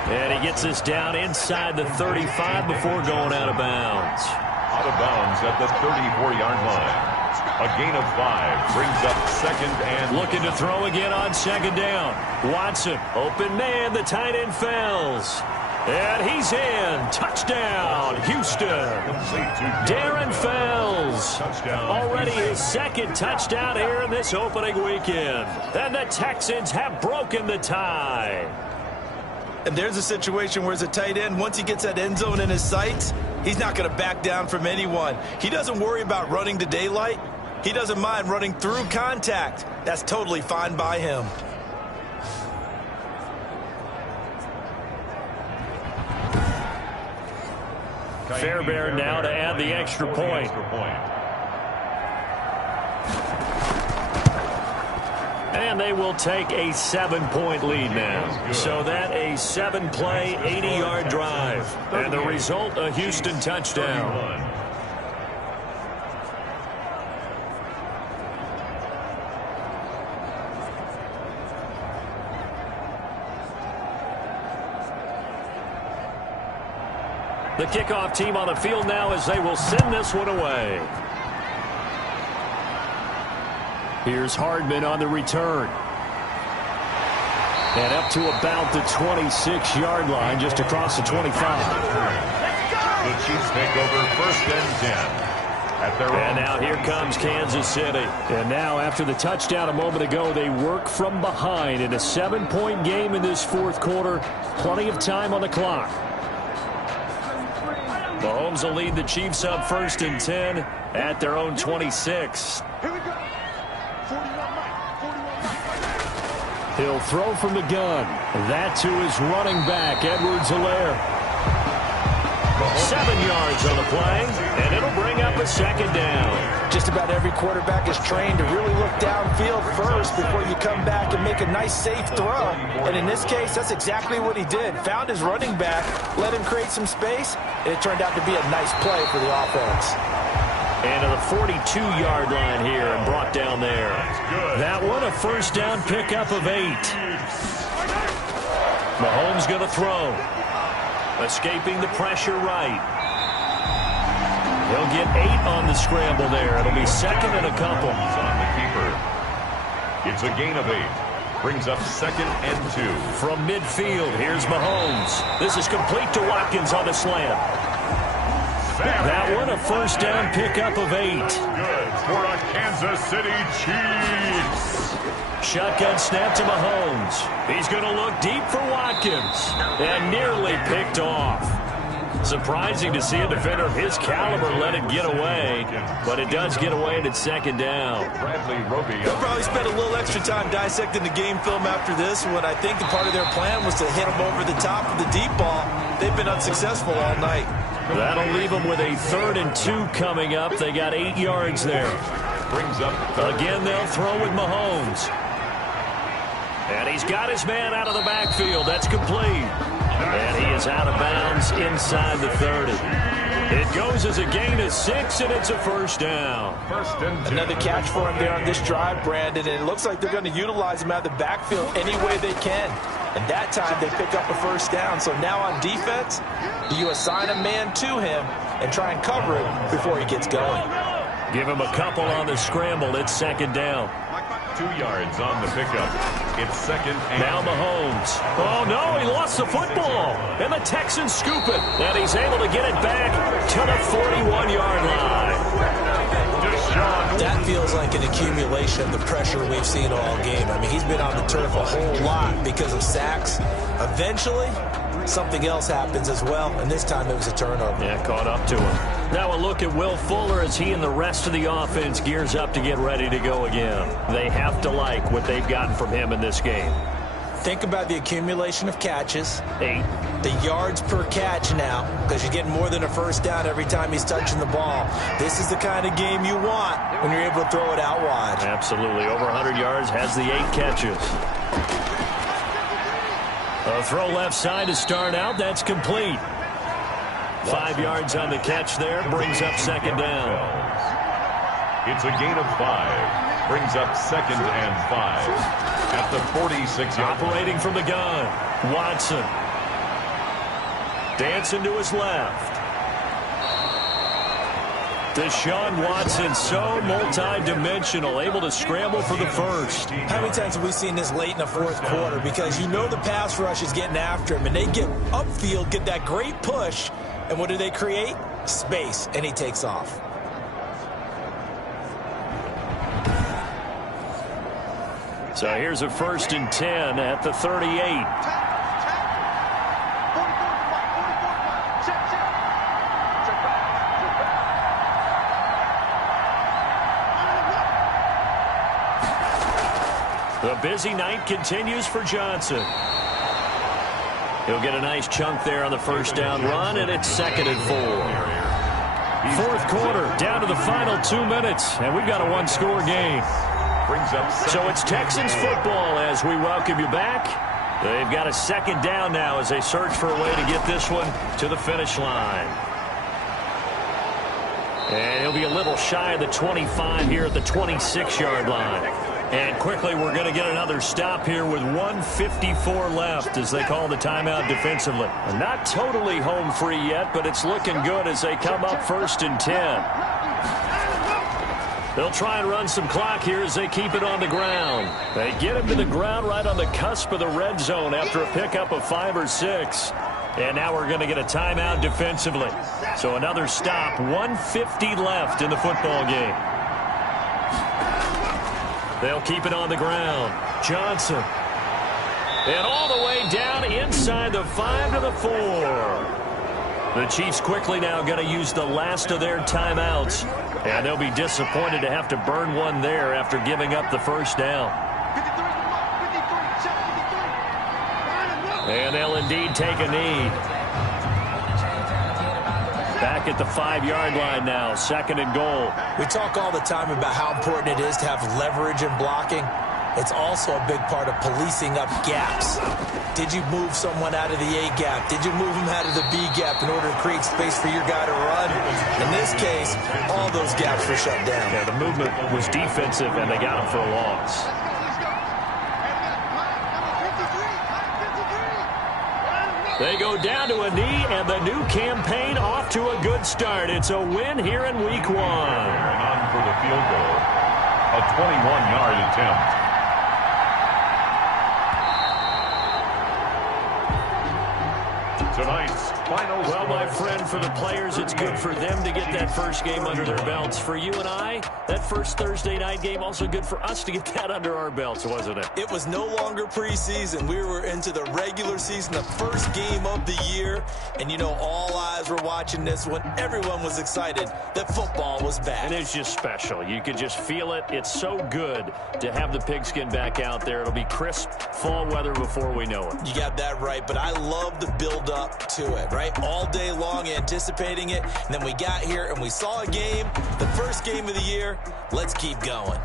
And he gets this down inside the 35 before going out of bounds. Out of bounds at the 34-yard line. A gain of 5 brings up 2nd and... Looking to throw again on 2nd down. Watson, open man, the tight end fails. And he's in. Touchdown, Houston. Darren Fells. Already his 2nd touchdown here in this opening weekend. And the Texans have broken the tie. And there's a situation where as a tight end, once he gets that end zone in his sights, he's not going to back down from anyone. He doesn't worry about running to daylight. He doesn't mind running through contact. That's totally fine by him. Fairbairn now to add the extra point. And they will take a 7-point lead now. So that a 7-play, 80-yard drive. And the result, a Houston touchdown. The kickoff team on the field now as they will send this one away. Here's Hardman on the return. And up to about the 26-yard line, just across the 25. The Chiefs take over 1st and 10. And now here comes Kansas City. And now after the touchdown a moment ago, they work from behind in a 7-point game in this 4th quarter. Plenty of time on the clock. Mahomes will lead the Chiefs up 1st and 10 at their own 26. Here we go. 41 Mike. 41 Mike. He'll throw from the gun. That to his running back, Edwards-Helaire. 7 yards on the play, and it'll bring up a second down. Just about every quarterback is trained to really look downfield first before you come back and make a nice, safe throw. And in this case, that's exactly what he did. Found his running back, let him create some space, and it turned out to be a nice play for the offense. And to the 42-yard line here and brought down there. That one, a first down pickup of 8. Mahomes going to throw. Escaping the pressure right. He'll get 8 on the scramble there. It'll be second and a couple. On the keeper. It's a gain of 8. Brings up second and 2. From midfield, here's Mahomes. This is complete to Watkins on the slant. That one, a first down pickup of 8. Good for a Kansas City Chiefs. Shotgun snap to Mahomes. He's going to look deep for Watkins. And nearly picked off. Surprising to see a defender of his caliber let it get away. But it does get away and it's second down. They'll probably spend a little extra time dissecting the game film after this one. I think the part of their plan was to hit him over the top of the deep ball. They've been unsuccessful all night. That'll leave them with a 3rd and 2 coming up. They got 8 yards there. Brings up again, they'll throw with Mahomes. And he's got his man out of the backfield. That's complete. And he is out of bounds inside the 30. It goes as a gain of 6, and it's a first down. Another catch for him there on this drive, Brandon, and it looks like they're going to utilize him out of the backfield any way they can. And that time they pick up a first down. So now on defense, you assign a man to him and try and cover it before he gets going. Give him a couple on the scramble. It's second down. 2 yards on the pickup. It's second and now Mahomes. Oh, no, he lost the football. And the Texans scoop it. And he's able to get it back to the 41-yard line. That feels like an accumulation of the pressure we've seen all game. I mean, he's been on the turf a whole lot because of sacks. Eventually, something else happens as well, and this time it was a turnover. Yeah, caught up to him. Now a look at Will Fuller as he and the rest of the offense gears up to get ready to go again. They have to like what they've gotten from him in this game. Think about the accumulation of catches. 8. The yards per catch now, because you're getting more than a first down every time he's touching the ball. This is the kind of game you want when you're able to throw it out wide. Absolutely. Over 100 yards, has the 8 catches. A throw left side to start out. That's complete. 5 yards on the catch there. Brings up second down. It's a gain of 5. Brings up second and 5. At the 46-yard line. Operating from the gun. Watson. Dancing to his left. Deshaun Watson, so multi-dimensional, able to scramble for the first. How many times have we seen this late in the fourth quarter? Because you know the pass rush is getting after him, and they get upfield, get that great push, and what do they create? Space, and he takes off. So here's a 1st and 10 at the 38. The busy night continues for Johnson. He'll get a nice chunk there on the first down run, and it's 2nd and 4. Fourth quarter, down to the final 2 minutes, and we've got a one-score game. So it's Texans football as we welcome you back. They've got a second down now as they search for a way to get this one to the finish line. And he'll be a little shy of the 25 here at the 26-yard line. And quickly, we're going to get another stop here with 1:54 left as they call the timeout defensively. Not totally home free yet, but it's looking good as they come up 1st and 10. They'll try and run some clock here as they keep it on the ground. They get him to the ground right on the cusp of the red zone after a pickup of 5 or 6. And now we're going to get a timeout defensively. So another stop, 1:50 left in the football game. They'll keep it on the ground. Johnson. And all the way down inside the 5 to the 4. The Chiefs quickly now going to use the last of their timeouts. And they'll be disappointed to have to burn one there after giving up the first down. And they'll indeed take a knee. Back at the 5-yard line now, 2nd and goal. We talk all the time about how important it is to have leverage in blocking. It's also a big part of policing up gaps. Did you move someone out of the A gap? Did you move him out of the B gap in order to create space for your guy to run? In this case, all those gaps were shut down. Yeah, the movement was defensive, and they got him for a loss. They go down to a knee, and the new campaign off to a good start. It's a win here in Week 1. And on for the field goal, a 21-yard attempt. Tonight's final. Well, my friend, for the players, it's good for them to get that first game under their belts. For you and I, that first Thursday night game, also good for us to get that under our belts, wasn't it? It was no longer preseason. We were into the regular season, the first game of the year. And, you know, all eyes were watching this when everyone was excited that football was back. And it's just special. You could just feel it. It's so good to have the pigskin back out there. It'll be crisp fall weather before we know it. You got that right, but I love the build-up to it, right? All day long anticipating it, and then we got here and we saw a game, the first game of the year. Let's keep going.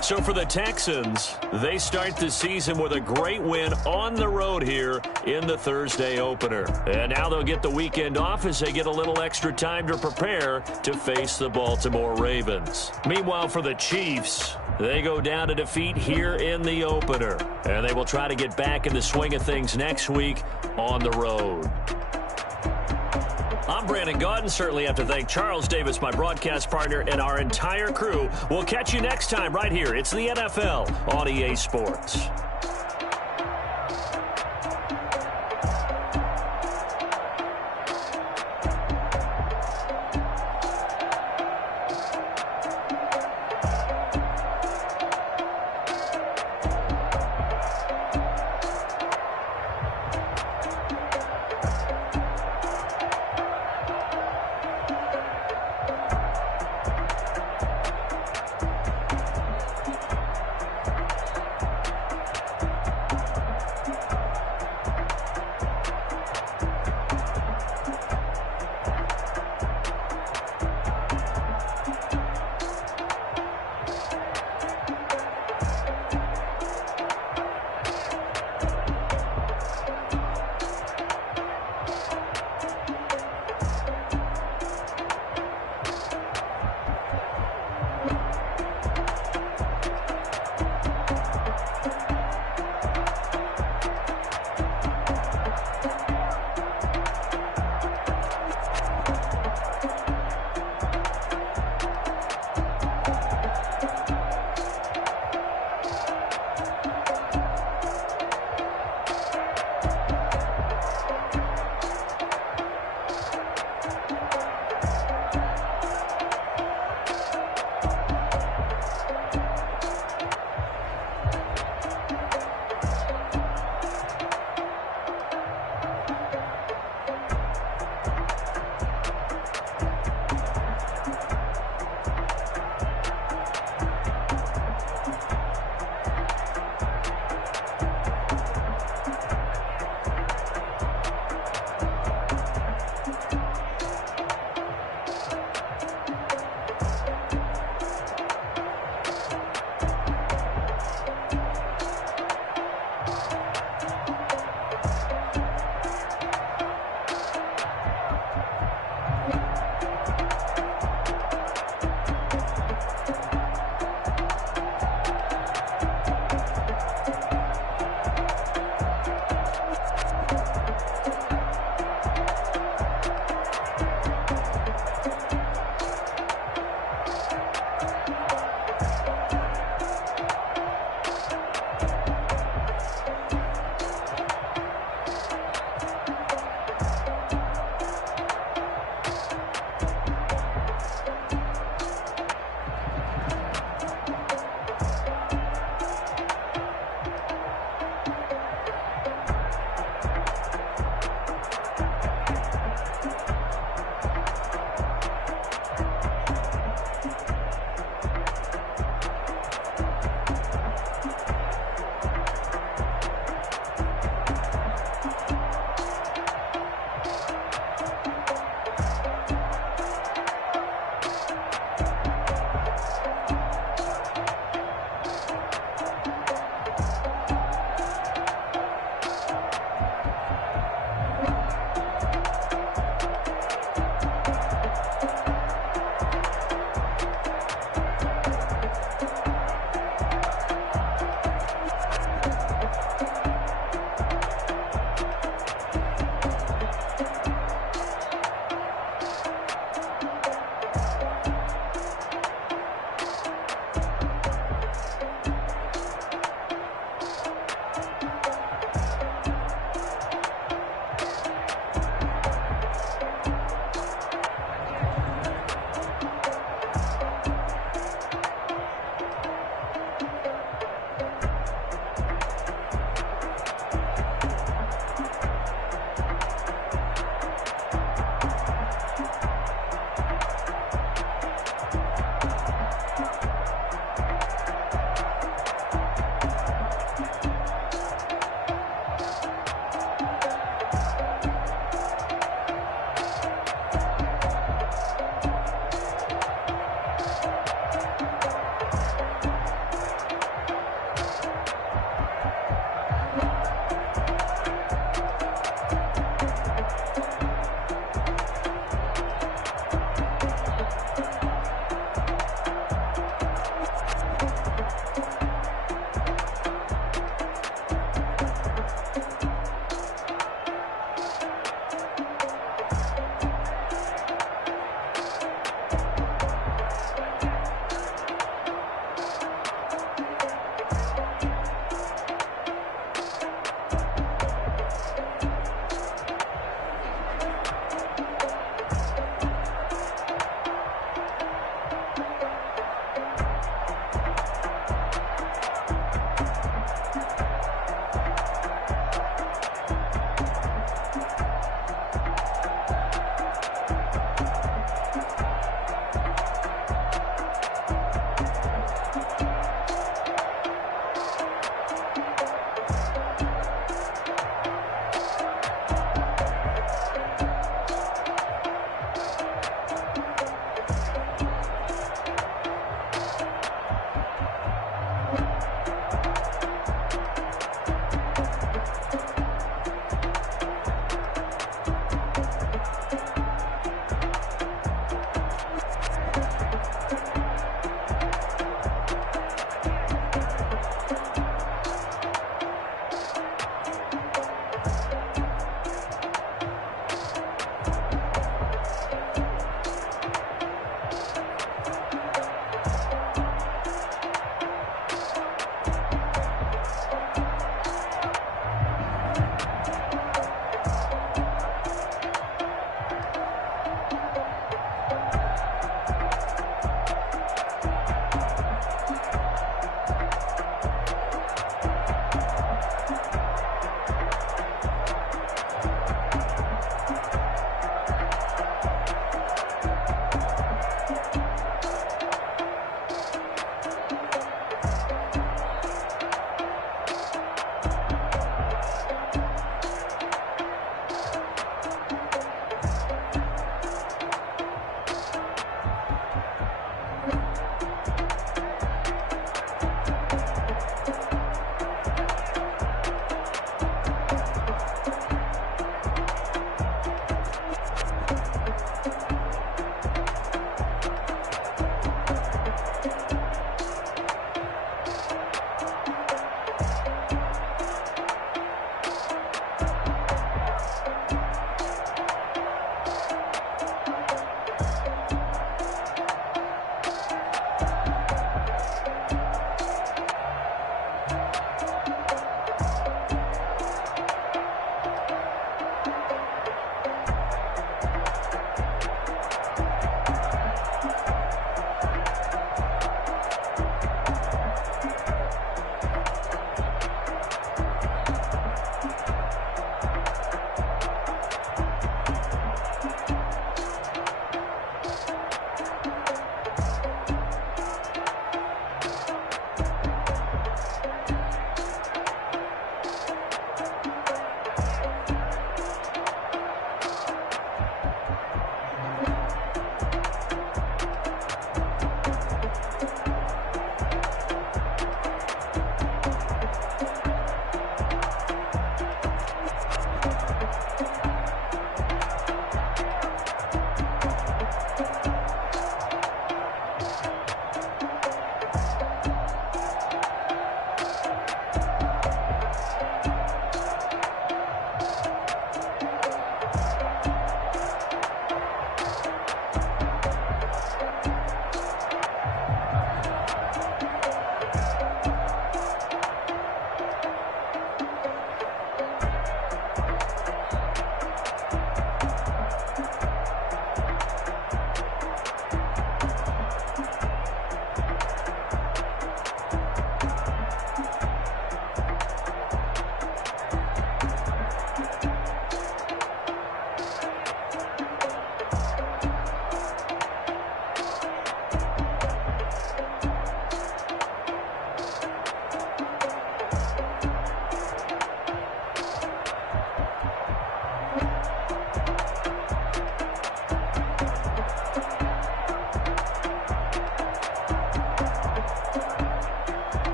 So for the Texans, they start the season with a great win on the road here in the Thursday opener. And now they'll get the weekend off as they get a little extra time to prepare to face the Baltimore Ravens. Meanwhile, for the Chiefs, they go down to defeat here in the opener. And they will try to get back in the swing of things next week on the road. I'm Brandon Gaudin. Certainly have to thank Charles Davis, my broadcast partner, and our entire crew. We'll catch you next time right here. It's the NFL on EA Sports.